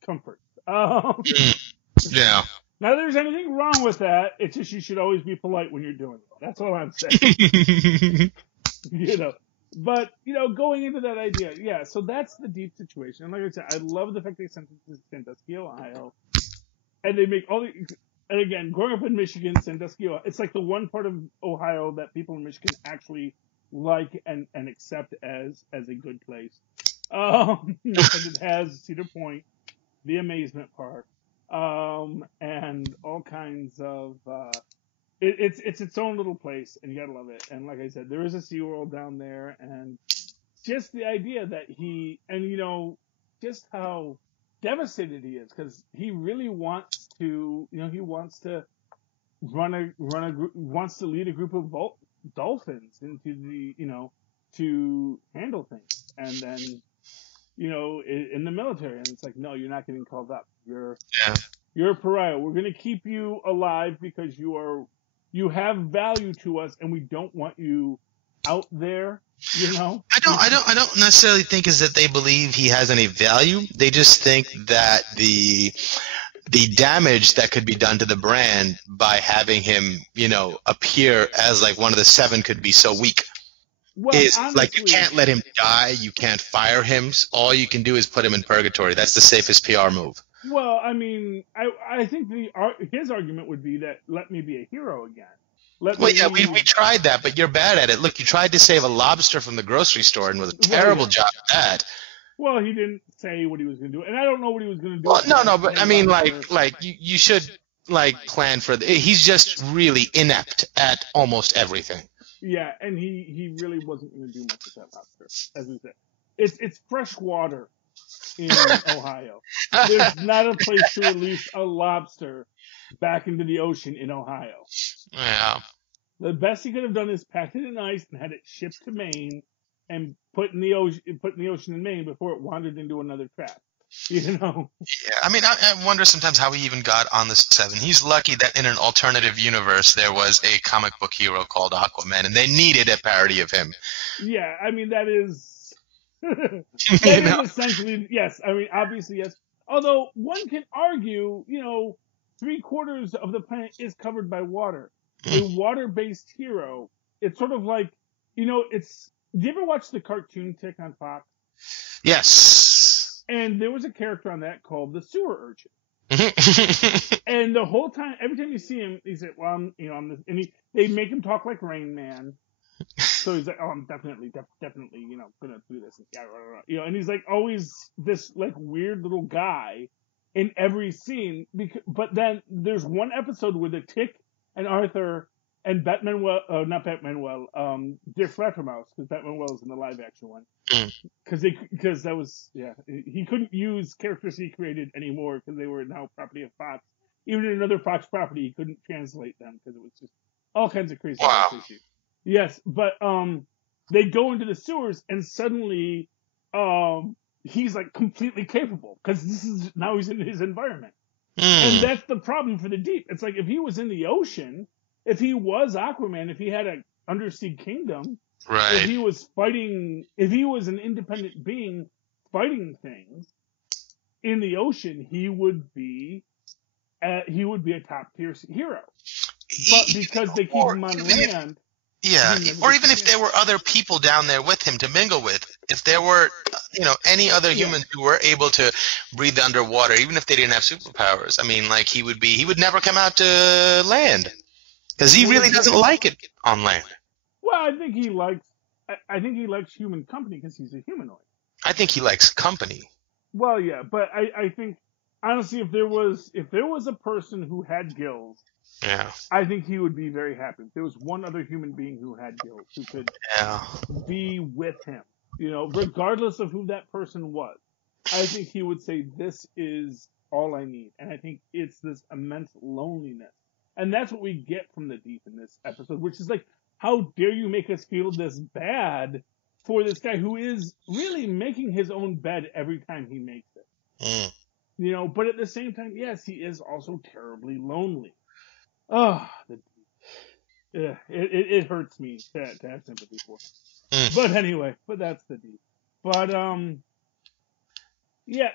comfort. Yeah. Now, there's anything wrong with that. It's just you should always be polite when you're doing it. That's all I'm saying. But, going into that idea, yeah, so that's the Deep situation. And like I said, I love the fact they sent it to Sandusky, Ohio. And they make all the... And again, growing up in Michigan, Sandusky, it's like the one part of Ohio that people in Michigan actually like and accept as a good place. Because it has Cedar Point, the Amazement Park, and all kinds of... It's its own little place, and you gotta love it. And like I said, there is a SeaWorld down there, and just the idea that just how devastated he is, because he really wants to, he wants to wants to lead a group of dolphins into the, to handle things, and then, in the military, and it's like, no, you're not getting called up. You're a pariah. We're going to keep you alive because you have value to us, and we don't want you out there. I don't necessarily think is that they believe he has any value. They just think that the damage that could be done to the brand by having him, appear as like one of the seven could be so weak. Well, is honestly, like, you can't let him die. You can't fire him. All you can do is put him in purgatory. That's the safest PR move. Well, I mean, I think his argument would be that let me be a hero again. We tried that, but you're bad at it. Look, you tried to save a lobster from the grocery store and was a terrible job at that. Well, he didn't say what he was going to do, and I don't know what he was going to do. Well, no, but I mean, you should plan for. He's just really inept at almost everything. Yeah, and he really wasn't going to do much with that lobster, as we said. It's fresh water in Ohio. There's not a place to release a lobster back into the ocean in Ohio. Yeah. The best he could have done is packed it in ice and had it shipped to Maine and put in the ocean in Maine before it wandered into another trap. Yeah, I mean, I wonder sometimes how he even got on the seven. He's lucky that in an alternative universe there was a comic book hero called Aquaman, and they needed a parody of him. Yeah, I mean, that is essentially, yes. I mean, obviously, yes. Although one can argue, 3/4 of the planet is covered by water. A water-based hero. It's sort of like, do you ever watch the cartoon Tick on Fox? Yes. And there was a character on that called the Sewer Urchin. And the whole time, every time you see him, he said, well, I'm this, and they make him talk like Rain Man. So he's like, oh, I'm definitely, gonna do this. And he's like always this like weird little guy in every scene. But then there's one episode where the Tick and Arthur and Dick Flattermouse, because Batmanuel is in the live action one. Because that was, he couldn't use characters he created anymore because they were now property of Fox. Even in another Fox property, he couldn't translate them because it was just all kinds of crazy issues. Yes, but they go into the sewers and suddenly he's like completely capable because now he's in his environment. And that's the problem for the deep. It's like if he was in the ocean, if he was Aquaman, if he had an undersea kingdom, right? If he was an independent being fighting things in the ocean, he would be a top tier hero. But because they keep him on land. Or even if there were other people down there with him to mingle with, if there were, any other humans who were able to breathe underwater, even if they didn't have superpowers, I mean, like he would never come out to land because he really doesn't like it on land. Well, I think he likes human company because he's a humanoid. I think he likes company. Well, yeah, but I think honestly, if there was a person who had gills. Yeah. I think he would be very happy. If there was one other human being who had gills, who could be with him, regardless of who that person was, I think he would say, this is all I need. And I think it's this immense loneliness. And that's what we get from the Deep in this episode, which is like, how dare you make us feel this bad for this guy who is really making his own bed every time he makes it. But at the same time, yes, he is also terribly lonely. Oh, it hurts me to have sympathy for him. But anyway, that's the Deep. But,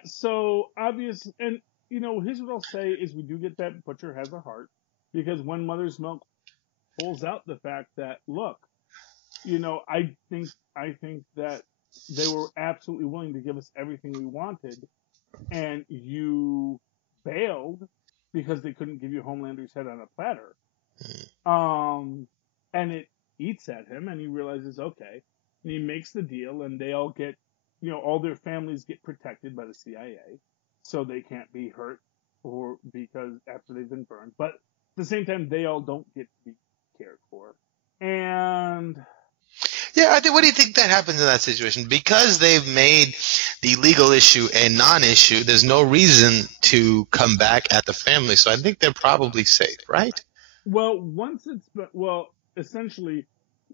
so obvious, and, here's what I'll say is we do get that Butcher has a heart, because when Mother's Milk pulls out the fact that, look, I think that they were absolutely willing to give us everything we wanted, and you bailed because they couldn't give you Homelander's head on a platter. And it eats at him, and he realizes, okay, and he makes the deal, and they all get, all their families get protected by the CIA, so they can't be hurt or because after they've been burned. But at the same time, they all don't get to be cared for. And Yeah, what do you think that happens in that situation? Because they've made the legal issue a non-issue, there's no reason to come back at the family. So I think they're probably safe, right? Well, essentially,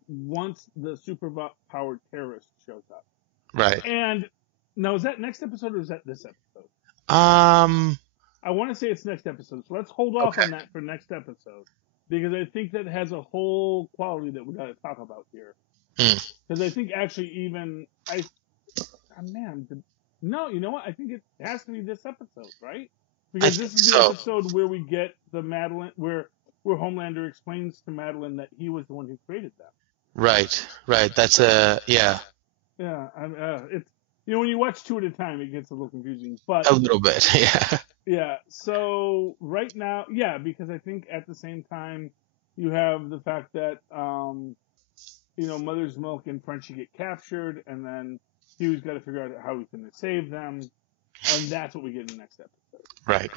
once the superpowered terrorist shows up. Right. And now, is that next episode or is that this episode? I want to say it's next episode. So let's hold off on that for next episode. Because I think that has a whole quality that we got to talk about here. Because I think actually no, you know what? I think it has to be this episode, right? Because this is the episode where we get the Madeline, where Homelander explains to Madeline that he was the one who created them. Right. That's yeah. Yeah, it's when you watch two at a time, it gets a little confusing, but a little bit, yeah. Yeah. So right now, yeah, because I think at the same time you have the fact that Mother's Milk and Frenchie get captured, and then Hugh's got to figure out how he's going to save them, and that's what we get in the next episode. Right.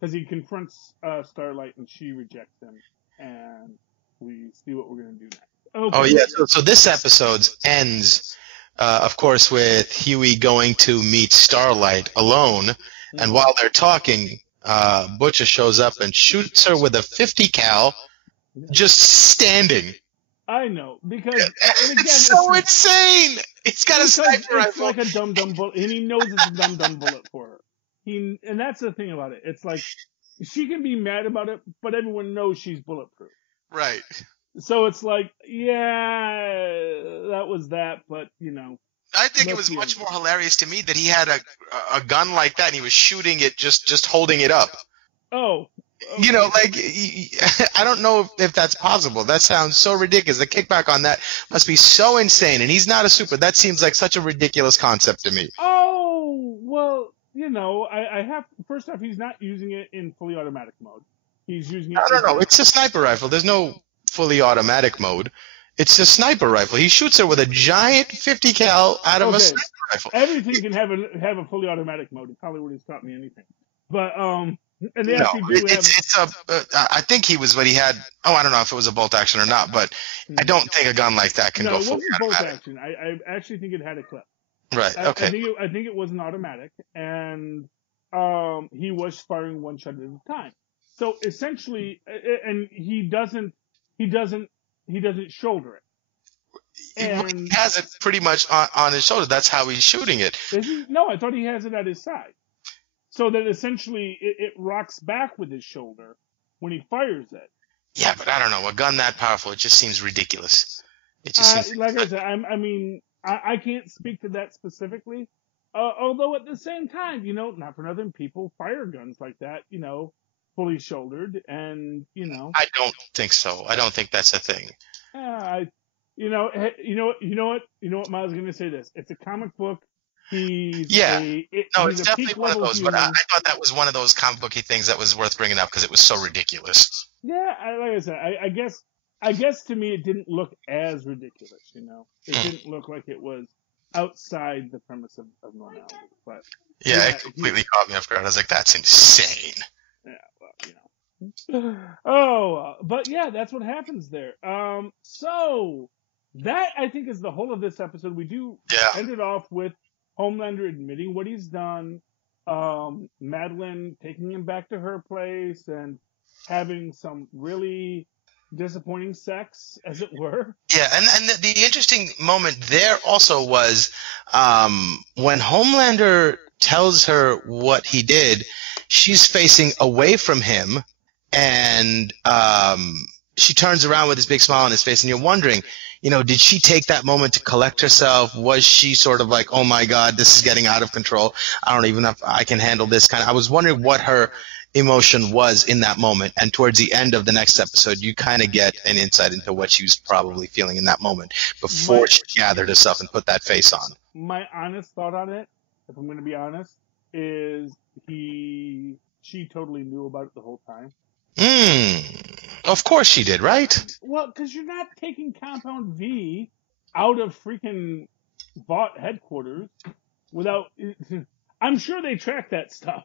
Because he confronts Starlight, and she rejects him, and we see what we're going to do next. Okay. Oh yeah. So this episode ends, of course, with Huey going to meet Starlight alone, and while they're talking, Butcher shows up and shoots her with a .50 cal, just standing. I know, because it's so insane. It's got a sniper rifle. It's like a dumb bullet, and he knows it's a dumb bullet for her. And that's the thing about it. It's like she can be mad about it, but everyone knows she's bulletproof. Right. So it's like, yeah, that was that, but I think it was much more hilarious to me that he had a gun like that and he was shooting it, just holding it up. Oh. Okay. I don't know if that's possible. That sounds so ridiculous. The kickback on that must be so insane. And he's not a super. That seems like such a ridiculous concept to me. Oh, well, I have, first off, he's not using it in fully automatic mode. He's using it. No. It's a sniper rifle. There's no fully automatic mode. It's a sniper rifle. He shoots her with a giant .50 cal out of a sniper rifle. Everything can have a fully automatic mode. If Hollywood has taught me anything. But, and they I think he was what he had. Oh, I don't know if it was a bolt action or not, but I don't think a gun like that can go fully automatic. No, it wasn't bolt action. I actually think it had a clip. Right. Okay. I think it was an automatic, and he was firing one shot at a time. So essentially, and he doesn't shoulder it. And he has it pretty much on his shoulder. That's how he's shooting it. No, I thought he has it at his side. So that essentially it rocks back with his shoulder when he fires it. Yeah, but I don't know. A gun that powerful, it just seems ridiculous. It just seems like I said, I can't speak to that specifically. Although at the same time, not for nothing, people fire guns like that, fully shouldered, and I don't think so. I don't think that's a thing. You know what, Mozz, I was going to say this. It's a comic book. It's definitely one of those. But I thought that was one of those comic booky things that was worth bringing up because it was so ridiculous. Yeah, like I said, I guess to me it didn't look as ridiculous. It didn't look like it was outside the premise of normality. But it completely caught me off guard. I was like, that's insane. Yeah, well, but yeah, that's what happens there. So that I think is the whole of this episode. We do end it off with Homelander admitting what he's done, Madeline taking him back to her place and having some really disappointing sex, as it were. Yeah, and the interesting moment there also was when Homelander tells her what he did, she's facing away from him, and she turns around with this big smile on his face, and you're wondering, did she take that moment to collect herself? Was she sort of like, oh my God, this is getting out of control. I don't even know if I can handle this I was wondering what her emotion was in that moment. And towards the end of the next episode, you kind of get an insight into what she was probably feeling in that moment before she gathered herself and put that face on. My honest thought on it, if I'm going to be honest, is she totally knew about it the whole time. Of course she did, right? Well, because you're not taking Compound V out of freaking Vought headquarters without. I'm sure they track that stuff,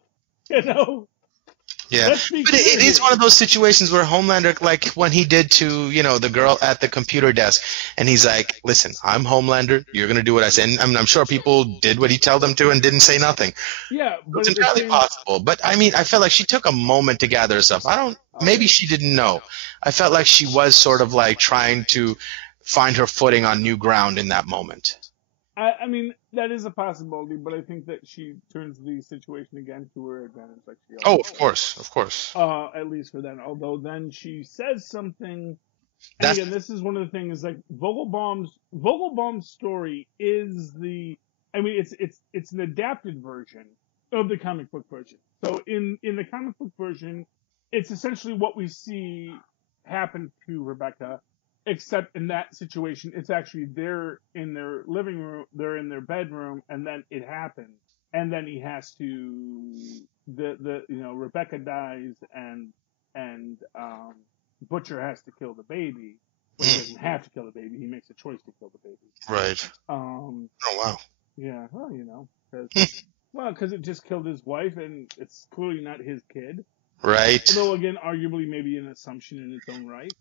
Yeah, Let's be but clear it is here. one of those situations where Homelander, like when he did to, the girl at the computer desk, and he's like, listen, I'm Homelander, you're going to do what I say. And I'm sure people did what he told them to and didn't say nothing. Yeah, but It's at the entirely same possible. But I mean, I felt like she took a moment to gather herself. Maybe she didn't know. I felt like she was sort of like trying to find her footing on new ground in that moment. I mean, that is a possibility, but I think that she turns the situation again to her advantage, like she Oh, always of course. does. At least for then. Although then she says something. And That's again, this is one of the things. Like Vogelbaum's story is I mean, it's an adapted version of the comic book version. So in the comic book version, it's essentially what we see happen to Rebecca. Except in that situation, it's actually they're in their living room, they're in their bedroom, and then it happens. And then he has to, Rebecca dies, and Butcher has to kill the baby. Well, he doesn't have to kill the baby. He makes a choice to kill the baby. right. Oh wow. Yeah. Well, because it just killed his wife, and it's clearly not his kid. Right. Although again, arguably maybe an assumption in its own right.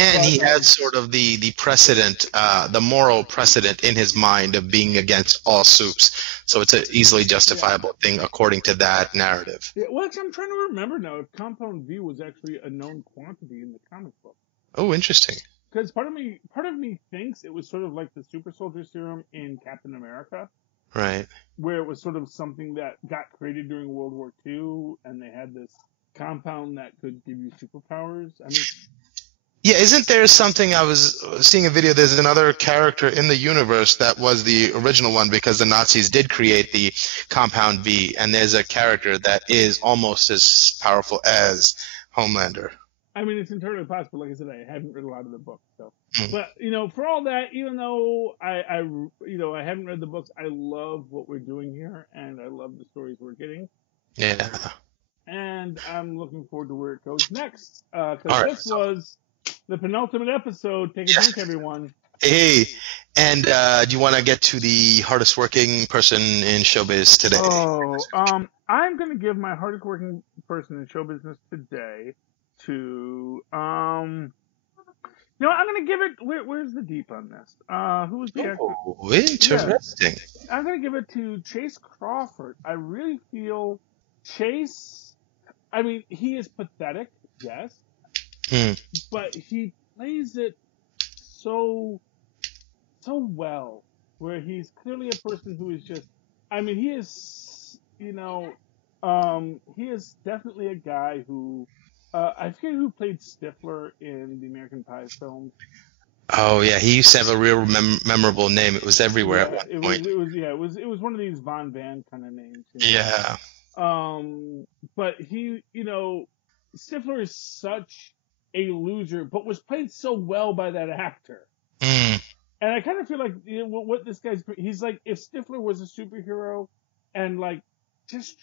And he has sort of the precedent, the moral precedent in his mind of being against all soups. So it's an easily justifiable thing according to that narrative. Yeah, well, actually, I'm trying to remember now if Compound V was actually a known quantity in the comic book. Oh, interesting. Because part of me thinks it was sort of like the super soldier serum in Captain America. Right. Where it was sort of something that got created during World War II, and they had this compound that could give you superpowers. I mean, yeah, isn't there something, I was seeing a video, there's another character in the universe that was the original one because the Nazis did create the Compound V, and there's a character that is almost as powerful as Homelander. I mean, it's entirely possible. Like I said, I haven't read a lot of the books, so. Mm. But for all that, even though I haven't read the books, I love what we're doing here, and I love the stories we're getting. Yeah. And I'm looking forward to where it goes next. Because this was the penultimate episode. Take a drink, everyone. Hey, and do you want to get to the hardest working person in showbiz today? I'm going to give my hardest working person in show business today to, I'm going to give it, where's the deep on this? Who was the actor? Oh, interesting. Yes. I'm going to give it to Chase Crawford. I really feel Chase, I mean, he is pathetic, yes. But he plays it so well, where he's clearly a person who is just, I mean, he is, he is definitely a guy who, I forget who played Stifler in the American Pie films. Oh yeah, he used to have a real memorable name. It was everywhere at one point. It was one of these Von Van kind of names. Yeah. But he, Stifler is such a loser, but was played so well by that actor. And I kind of feel like what this he's like, if Stifler was a superhero, and like, just,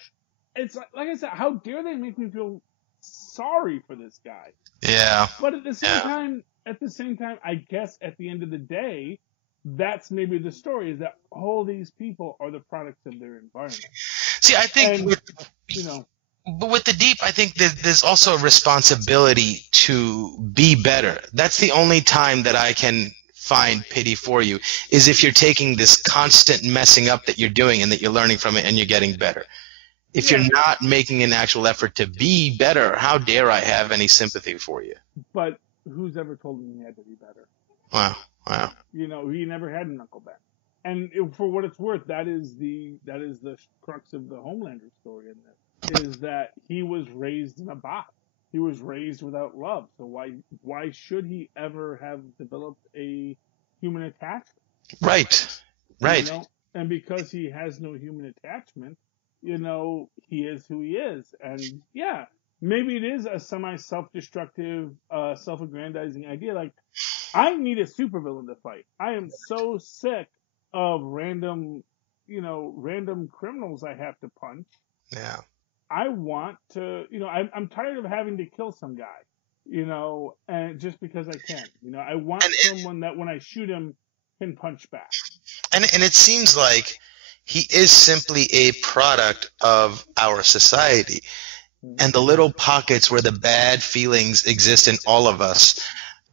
it's like I said, how dare they make me feel sorry for this guy? Yeah. But at the same time, I guess at the end of the day, that's maybe the story, is that all these people are the products of their environment. See, I think but with the deep, I think that there's also a responsibility to be better. That's the only time that I can find pity for you, is if you're taking this constant messing up that you're doing and that you're learning from it and you're getting better. If you're not making an actual effort to be better, how dare I have any sympathy for you? But who's ever told him he had to be better? Wow. He never had an Uncle Ben. And for what it's worth, that is the crux of the Homelander story in this, is that he was raised in a box. He was raised without love. So why should he ever have developed a human attachment? Right. And because he has no human attachment, he is who he is. And yeah, maybe it is a semi-self-destructive, self-aggrandizing idea. Like, I need a supervillain to fight. I am so sick of random criminals I have to punch. Yeah. I want to, I'm tired of having to kill some guy, and just because I can, I want someone that when I shoot him can punch back. And it seems like he is simply a product of our society. and the little pockets where the bad feelings exist in all of us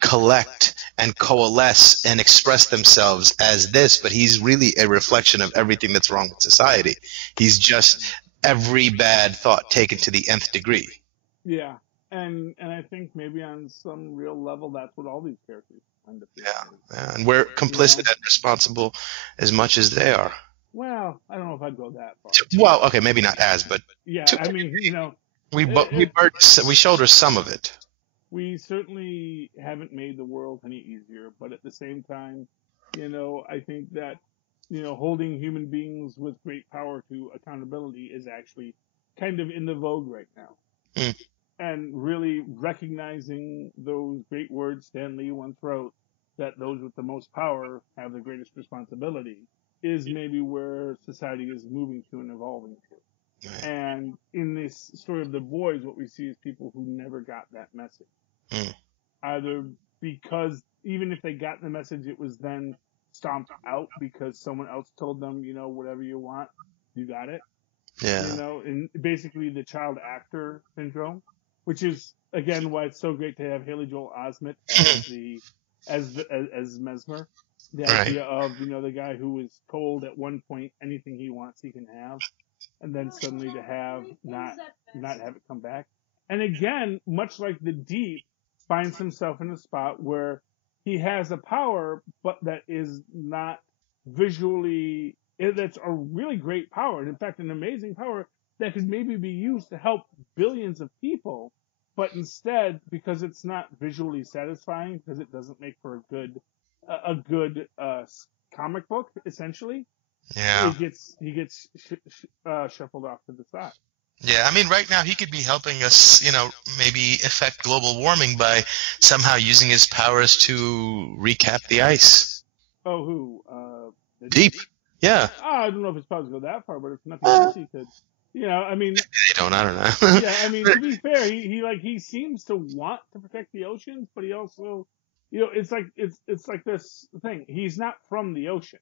collect and coalesce and express themselves as this, but he's really a reflection of everything that's wrong with society. He's just every bad thought taken to the nth degree. Yeah, and I think maybe on some real level, that's what all these characters end up doing. Yeah, and we're complicit and responsible as much as they are. Well, I don't know if I'd go that far. Well, okay, maybe not as, but Yeah, I mean, we shoulder some of it. We certainly haven't made the world any easier, but at the same time, I think that, holding human beings with great power to accountability is actually kind of in the vogue right now. Mm. And really recognizing those great words Stan Lee once wrote, that those with the most power have the greatest responsibility, is maybe where society is moving to and evolving to. Right. And in this story of the boys, what we see is people who never got that message. Mm. Either because even if they got the message, it was then stomped out because someone else told them, whatever you want, you got it. Yeah. And basically the child actor syndrome, which is again why it's so great to have Haley Joel Osment as Mesmer. The idea of, the guy who was told at one point anything he wants he can have, and then suddenly to have not have it come back. And again, much like the Deep, finds himself in a spot where he has a power, but that is not visually, that's a really great power. And in fact, an amazing power that could maybe be used to help billions of people. But instead, because it's not visually satisfying, because it doesn't make for a good comic book, essentially, Yeah. he gets shuffled off to the side. Yeah, I mean, right now he could be helping us, maybe affect global warming by somehow using his powers to recap the ice. Oh, who? The Deep. Yeah. I don't know if his powers go that far, but if nothing else, he could. I mean. They don't. I don't know. Yeah, I mean, to be fair, he seems to want to protect the oceans, but he also, it's like this thing. He's not from the ocean.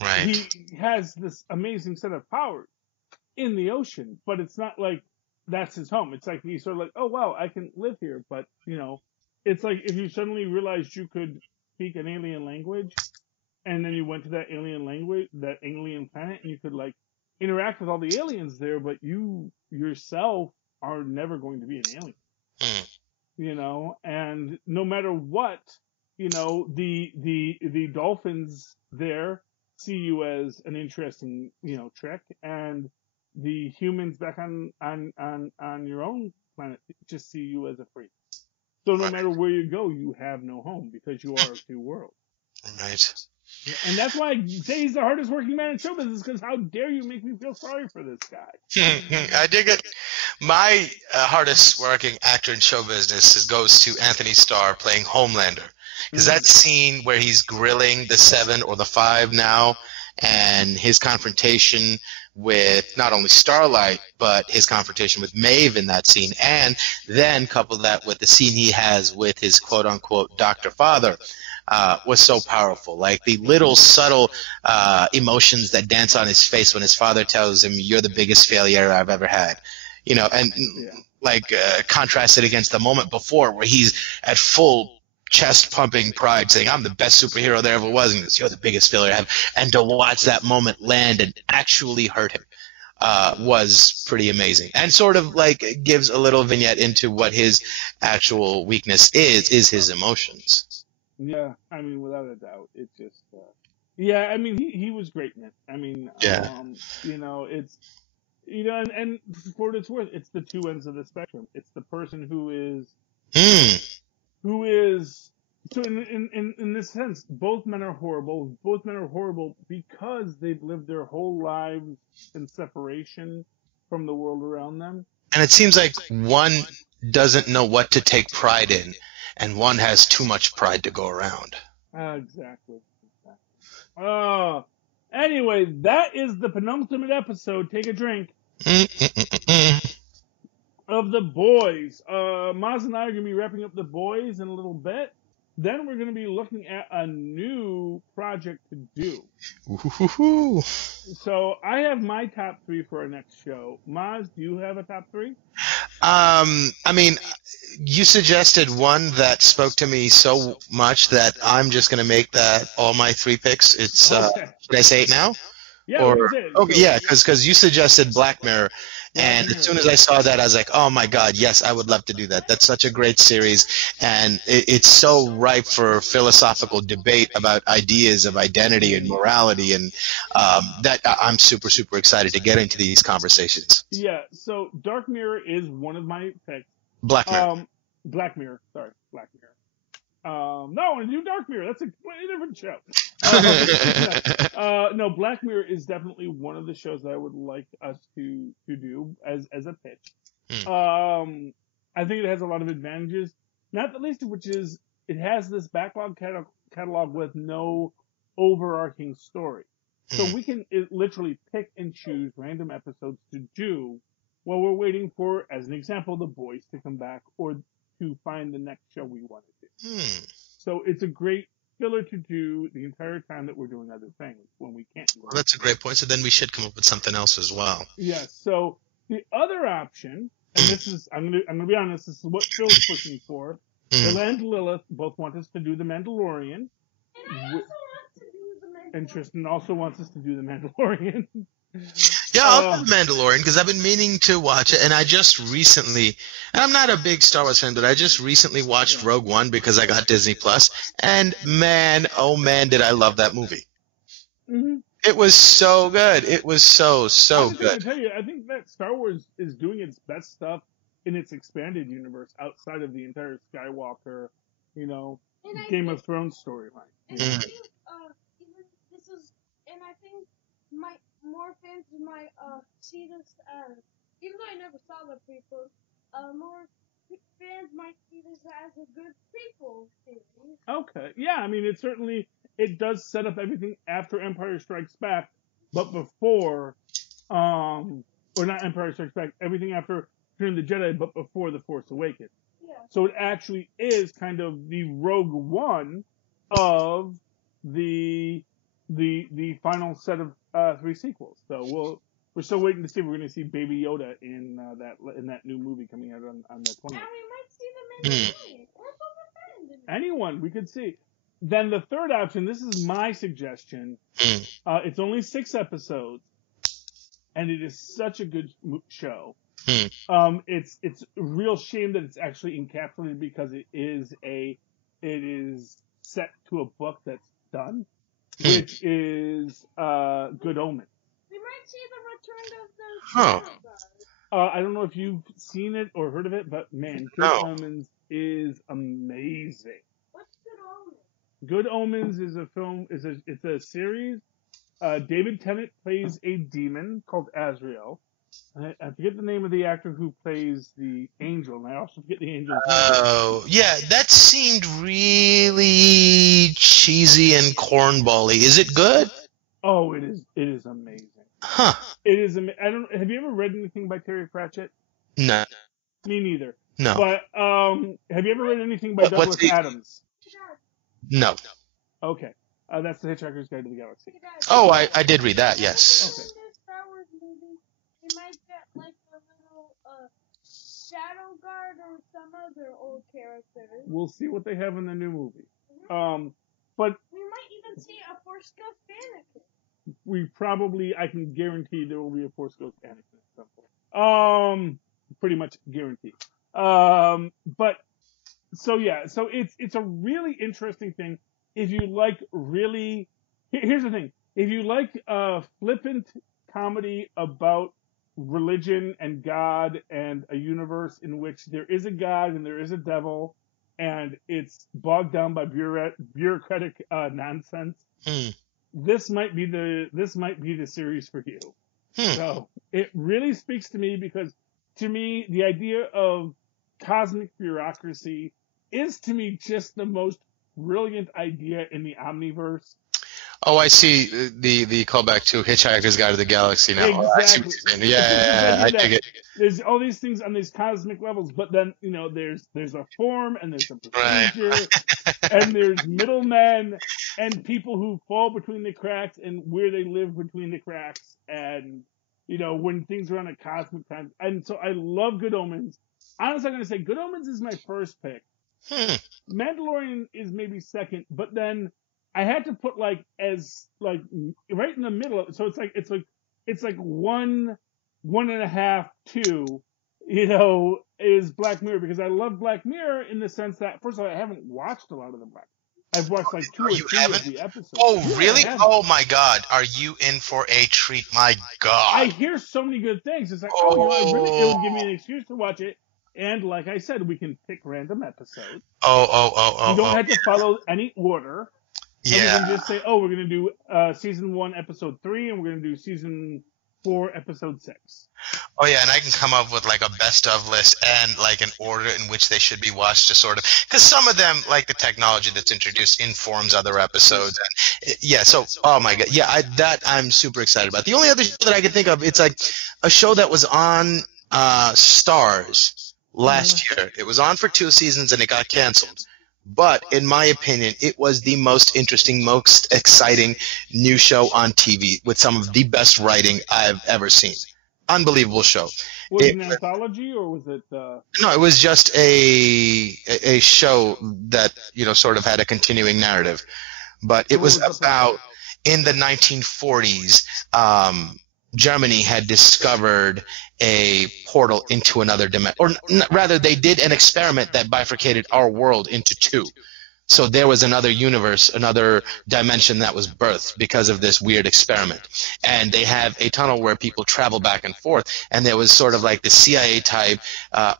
Right. He has this amazing set of powers in the ocean, but it's not like that's his home. It's like he's sort of like, oh wow, I can live here, but it's like if you suddenly realized you could speak an alien language, and then you went to that alien planet, and you could like interact with all the aliens there, but you yourself are never going to be an alien. And no matter what, the dolphins there see you as an interesting, trick, and the humans back on your own planet just see you as a freak. So no matter where you go, you have no home because you are of two worlds. Right. And that's why I say he's the hardest working man in show business, because how dare you make me feel sorry for this guy? I dig it. My hardest working actor in show business goes to Anthony Starr playing Homelander. Because that scene where he's grilling the 7 or the 5 now, and his confrontation with not only Starlight, but his confrontation with Maeve in that scene, and then couple that with the scene he has with his quote-unquote Dr. Father, was so powerful. Like the little subtle emotions that dance on his face when his father tells him, "You're the biggest failure I've ever had." Contrasted against the moment before where he's at full chest-pumping pride saying, "I'm the best superhero there ever was," and goes, "You're the biggest failure I have." And to watch that moment land and actually hurt him was pretty amazing. And sort of like gives a little vignette into what his actual weakness is his emotions. Yeah, I mean, without a doubt, it's just, I mean, he was great in it. I mean, it's, and for what it's worth, it's the two ends of the spectrum. It's the person who is, so in this sense, both men are horrible. Both men are horrible because they've lived their whole lives in separation from the world around them. And it seems like one doesn't know what to take pride in, and one has too much pride to go around. Exactly. Anyway, that is the penultimate episode. Take a drink. Of The Boys. Mozz and I are going to be wrapping up The Boys in a little bit. then we're going to be looking at a new project to do. Ooh. So I have my top 3 for our next show. Mozz, do you have a top 3? I mean, you suggested one that spoke to me so much that I'm just going to make that all my 3 picks. It's, Okay. should I say it now? Yeah, Or, we can say it. okay, So- yeah, because you suggested Black Mirror, and Mirror. as soon as I saw that, I was like, oh my God, yes, I would love to do that. That's such a great series, and it's so ripe for philosophical debate about ideas of identity and morality, and that I'm super, super excited to get into these conversations. Yeah, so Dark Mirror is one of my picks. Black Mirror. Black Mirror. Sorry, Black Mirror. No, a new Dark Mirror. That's a completely different show. No, Black Mirror is definitely one of the shows that I would like us to do as a pitch. I think it has a lot of advantages, not the least of which is it has this backlog catalog with no overarching story. So we can literally pick and choose random episodes to do while we're waiting for, as an example, The Boys to come back or to find the next show we want to do. So it's a great filler to do the entire time that we're doing other things when we can't do Well, that's a great point. So then we should come up with something else as well. Yes. So the other option, and this is, I'm gonna be honest, this is what Phil's pushing for. Phil and Lilith both want us to do The Mandalorian. And I also want to do the Mandalorian. And Tristan also wants us to do The Mandalorian. Yeah, I'll do Mandalorian because I've been meaning to watch it, and I just recently, and I'm not a big Star Wars fan, but I just recently watched Rogue One because I got Disney Plus, and man, oh man, did I love that movie. Mm-hmm. It was so good. It was so I was going good. to tell you, I think that Star Wars is doing its best stuff in its expanded universe outside of the entire Skywalker, And I Game think- of Thrones storyline. And I think, even this is, and I think more fans might see this as, even though I never saw the prequels, more fans might see this as a good prequel series. Okay. Yeah, I mean, it does set up everything after Empire Strikes Back, but before, or not Empire Strikes Back, everything after Return of the Jedi, but before The Force Awakens. Yeah. So it actually is kind of the Rogue One of the final set of 3 sequels. So we're still waiting to see if we're going to see Baby Yoda in that new movie coming out on the 20th. Now we might see the Mandalorian or Boba Fett in the Anyone we could see. Then the third option, this is my suggestion. It's only 6 episodes, and it is such a good show. It's a real shame that it's actually encapsulated because it is set to a book that's done, which is Good Omens. We might see the return of the Huh. Shadow Guard. I don't know if you've seen it or heard of it, but man, Good No. Omens is amazing. What's Good Omens? Good Omens is a film. It's a series. David Tennant plays a demon called Azrael. I forget the name of the actor who plays the angel, and I also forget the angel's name. Oh, yeah, that seemed really cheesy and cornbally. Is it good? Oh, it is amazing. Huh. It is. Have you ever read anything by Terry Pratchett? No. Me neither. No. But have you ever read anything by What's Douglas the- Adams? No. Okay, that's the Hitchhiker's Guide to the Galaxy. Oh, I did read that, yes. Okay. In the Star Wars movie, we might get like a little Shadow Guard or some other old characters. We'll see what they have in the new movie. But We might even see a Force Ghost Anakin. I can guarantee there will be a Force Ghost Anakin at some point. Pretty much guaranteed. But so it's a really interesting thing. If you like here's the thing. If you like flippant comedy about religion and God and a universe in which there is a God and there is a devil and it's bogged down by bureaucratic nonsense, this might be the series for you. So it really speaks to me because to me the idea of cosmic bureaucracy is to me just the most brilliant idea in the omniverse. Oh, I see the callback to Hitchhiker's Guide to the Galaxy now. Exactly. Oh, I see what you're saying. Yeah, I dig it. There's all these things on these cosmic levels, but then there's a form and there's a Right. procedure and there's middlemen and people who fall between the cracks and where they live between the cracks and when things are on a cosmic time. And so I love Good Omens. Honestly, I'm gonna say Good Omens is my first pick. Mandalorian is maybe second, but then I had to put right in the middle. So it's like 1.5, 2, is Black Mirror, because I love Black Mirror in the sense that, first of all, I haven't watched a lot of the Black. I've watched like 2 or 3 of the episodes. Oh, Yeah, really? Oh my God! Are you in for a treat? My God! I hear so many good things. It's like, it would give me an excuse to watch it. And like I said, we can pick random episodes. Oh! You don't have to follow any order. Yeah. And we can just say, we're going to do season 1, episode 3, and we're going to do season 4, episode 6. Oh yeah, and I can come up with like a best of list and like an order in which they should be watched to sort of, because some of them, like the technology that's introduced, informs other episodes. And, yeah, so oh my God, yeah, I'm super excited about. The only other show that I can think of, it's like a show that was on Stars last year. It was on for 2 seasons and it got canceled. But in my opinion, it was the most interesting, most exciting new show on TV with some of the best writing I've ever seen. Unbelievable show. Was it an anthology or was it? No, it was just a show that sort of had a continuing narrative. But it was about, in the 1940s, Germany had discovered a portal into another dimension, or rather, they did an experiment that bifurcated our world into 2. So there was another universe, another dimension that was birthed because of this weird experiment. And they have a tunnel where people travel back and forth. And there was sort of like the CIA type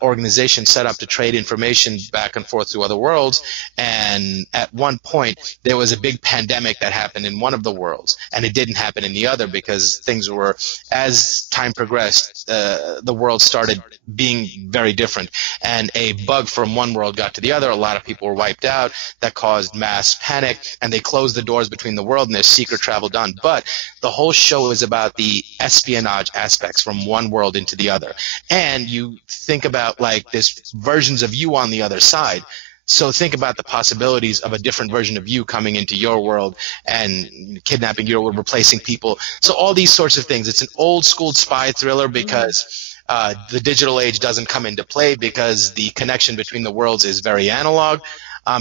organization set up to trade information back and forth to other worlds. And at one point, there was a big pandemic that happened in one of the worlds. And it didn't happen in the other because things were, as time progressed, the world started being very different. And a bug from one world got to the other. A lot of people were wiped out. That caused mass panic, and they closed the doors between the world, and there's secret travel done. But the whole show is about the espionage aspects from one world into the other. And you think about like this versions of you on the other side. So think about the possibilities of a different version of you coming into your world and kidnapping your world, replacing people. So all these sorts of things. It's an old school spy thriller because the digital age doesn't come into play because the connection between the worlds is very analog.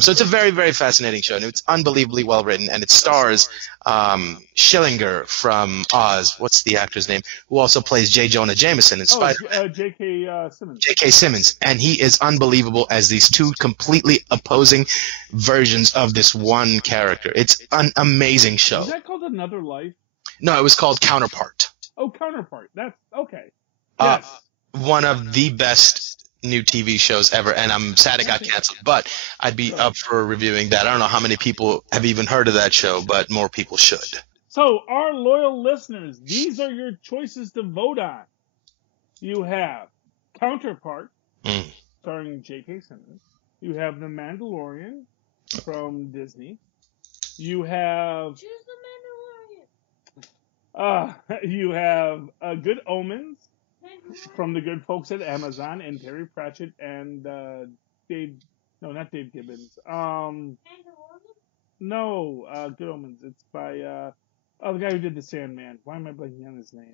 So it's a very, very fascinating show, and it's unbelievably well written, and it stars Schillinger from Oz. What's the actor's name? Who also plays J. Jonah Jameson in Spider-Man. J.K. Simmons. J.K. Simmons, and he is unbelievable as these 2 completely opposing versions of this one character. It's an amazing show. Is that called Another Life? No, it was called Counterpart. Oh, Counterpart. That's okay. Yes. One of the best new TV shows ever, and I'm sad it got canceled, but I'd be up for reviewing that. I don't know how many people have even heard of that show, but more people should. So, our loyal listeners, these are your choices to vote on. You have Counterpart, starring J.K. Simmons. You have The Mandalorian from Disney. You have... Choose The Mandalorian! You have Good Omens from the good folks at Amazon, and Terry Pratchett and not Dave Gibbons. No, Good Omens. It's by the guy who did The Sandman. Why am I blanking on his name?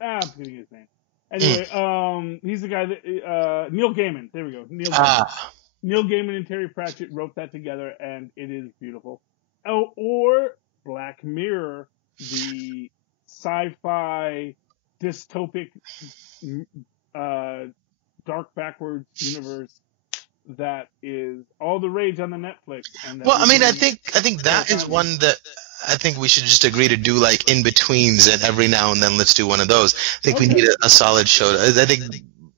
I'm forgetting his name. Anyway, he's the guy that Neil Gaiman. There we go. Neil Gaiman. Neil Gaiman and Terry Pratchett wrote that together, and it is beautiful. Oh, or Black Mirror, the sci-fi dystopic, dark backwards universe that is all the rage on the Netflix. And well, I mean, I think that is one that I think we should just agree to do like in betweens, and every now and then let's do one of those. I think we need a solid show. I think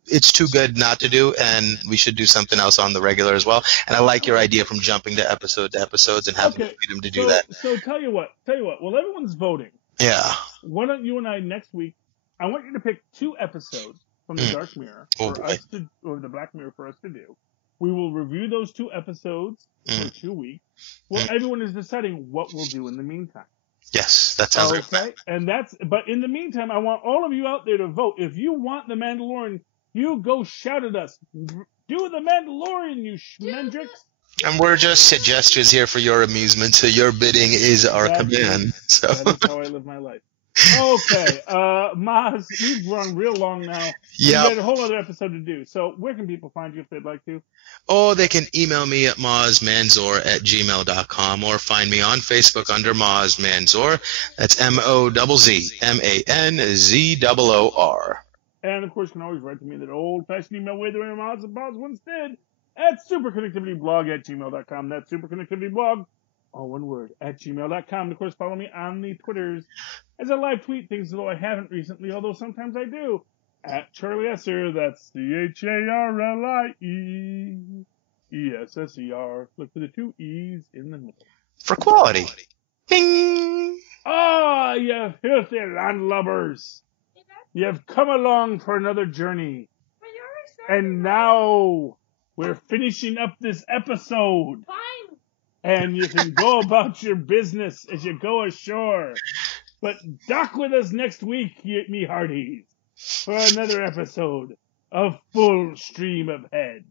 it's too good not to do, and we should do something else on the regular as well. And I like your idea from jumping to episodes and having the freedom to do that. So tell you what, well, everyone's voting. Yeah. Why don't you and I next week? I want you to pick 2 episodes from the Dark Mirror or the Black Mirror for us to do, We will review those 2 episodes for 2 weeks, where everyone is deciding what we'll do in the meantime. Yes, that sounds like a plan. And but in the meantime, I want all of you out there to vote. If you want The Mandalorian, you go shout at us. Do The Mandalorian, you schmendrix. And we're just suggestions here for your amusement, so your bidding is our command. So. That is how I live my life. Okay, Mozz, we've run real long now. Yeah. We got a whole other episode to do. So where can people find you if they'd like to? Oh, they can email me at mozzmanzor@gmail.com or find me on Facebook under Mozz Manzor. That's MOZZMANZOOR. And of course, you can always write to me that old-fashioned email way the way Mozz and Mozz once did at superconnectivityblog@gmail.com. That's superconnectivityblog, all one word, @gmail.com. And of course, follow me on the Twitters as I live tweet things, though I haven't recently, although sometimes I do, at Charlie Esser. That's CharlieEsser. Look for the 2 E's in the middle. For quality. Ding! Ah, you filthy landlubbers. You've come along for another journey. And now we're finishing up this episode. Fine. And you can go about your business as you go ashore. But dock with us next week, me hearties, for another episode of Full Stream of Head.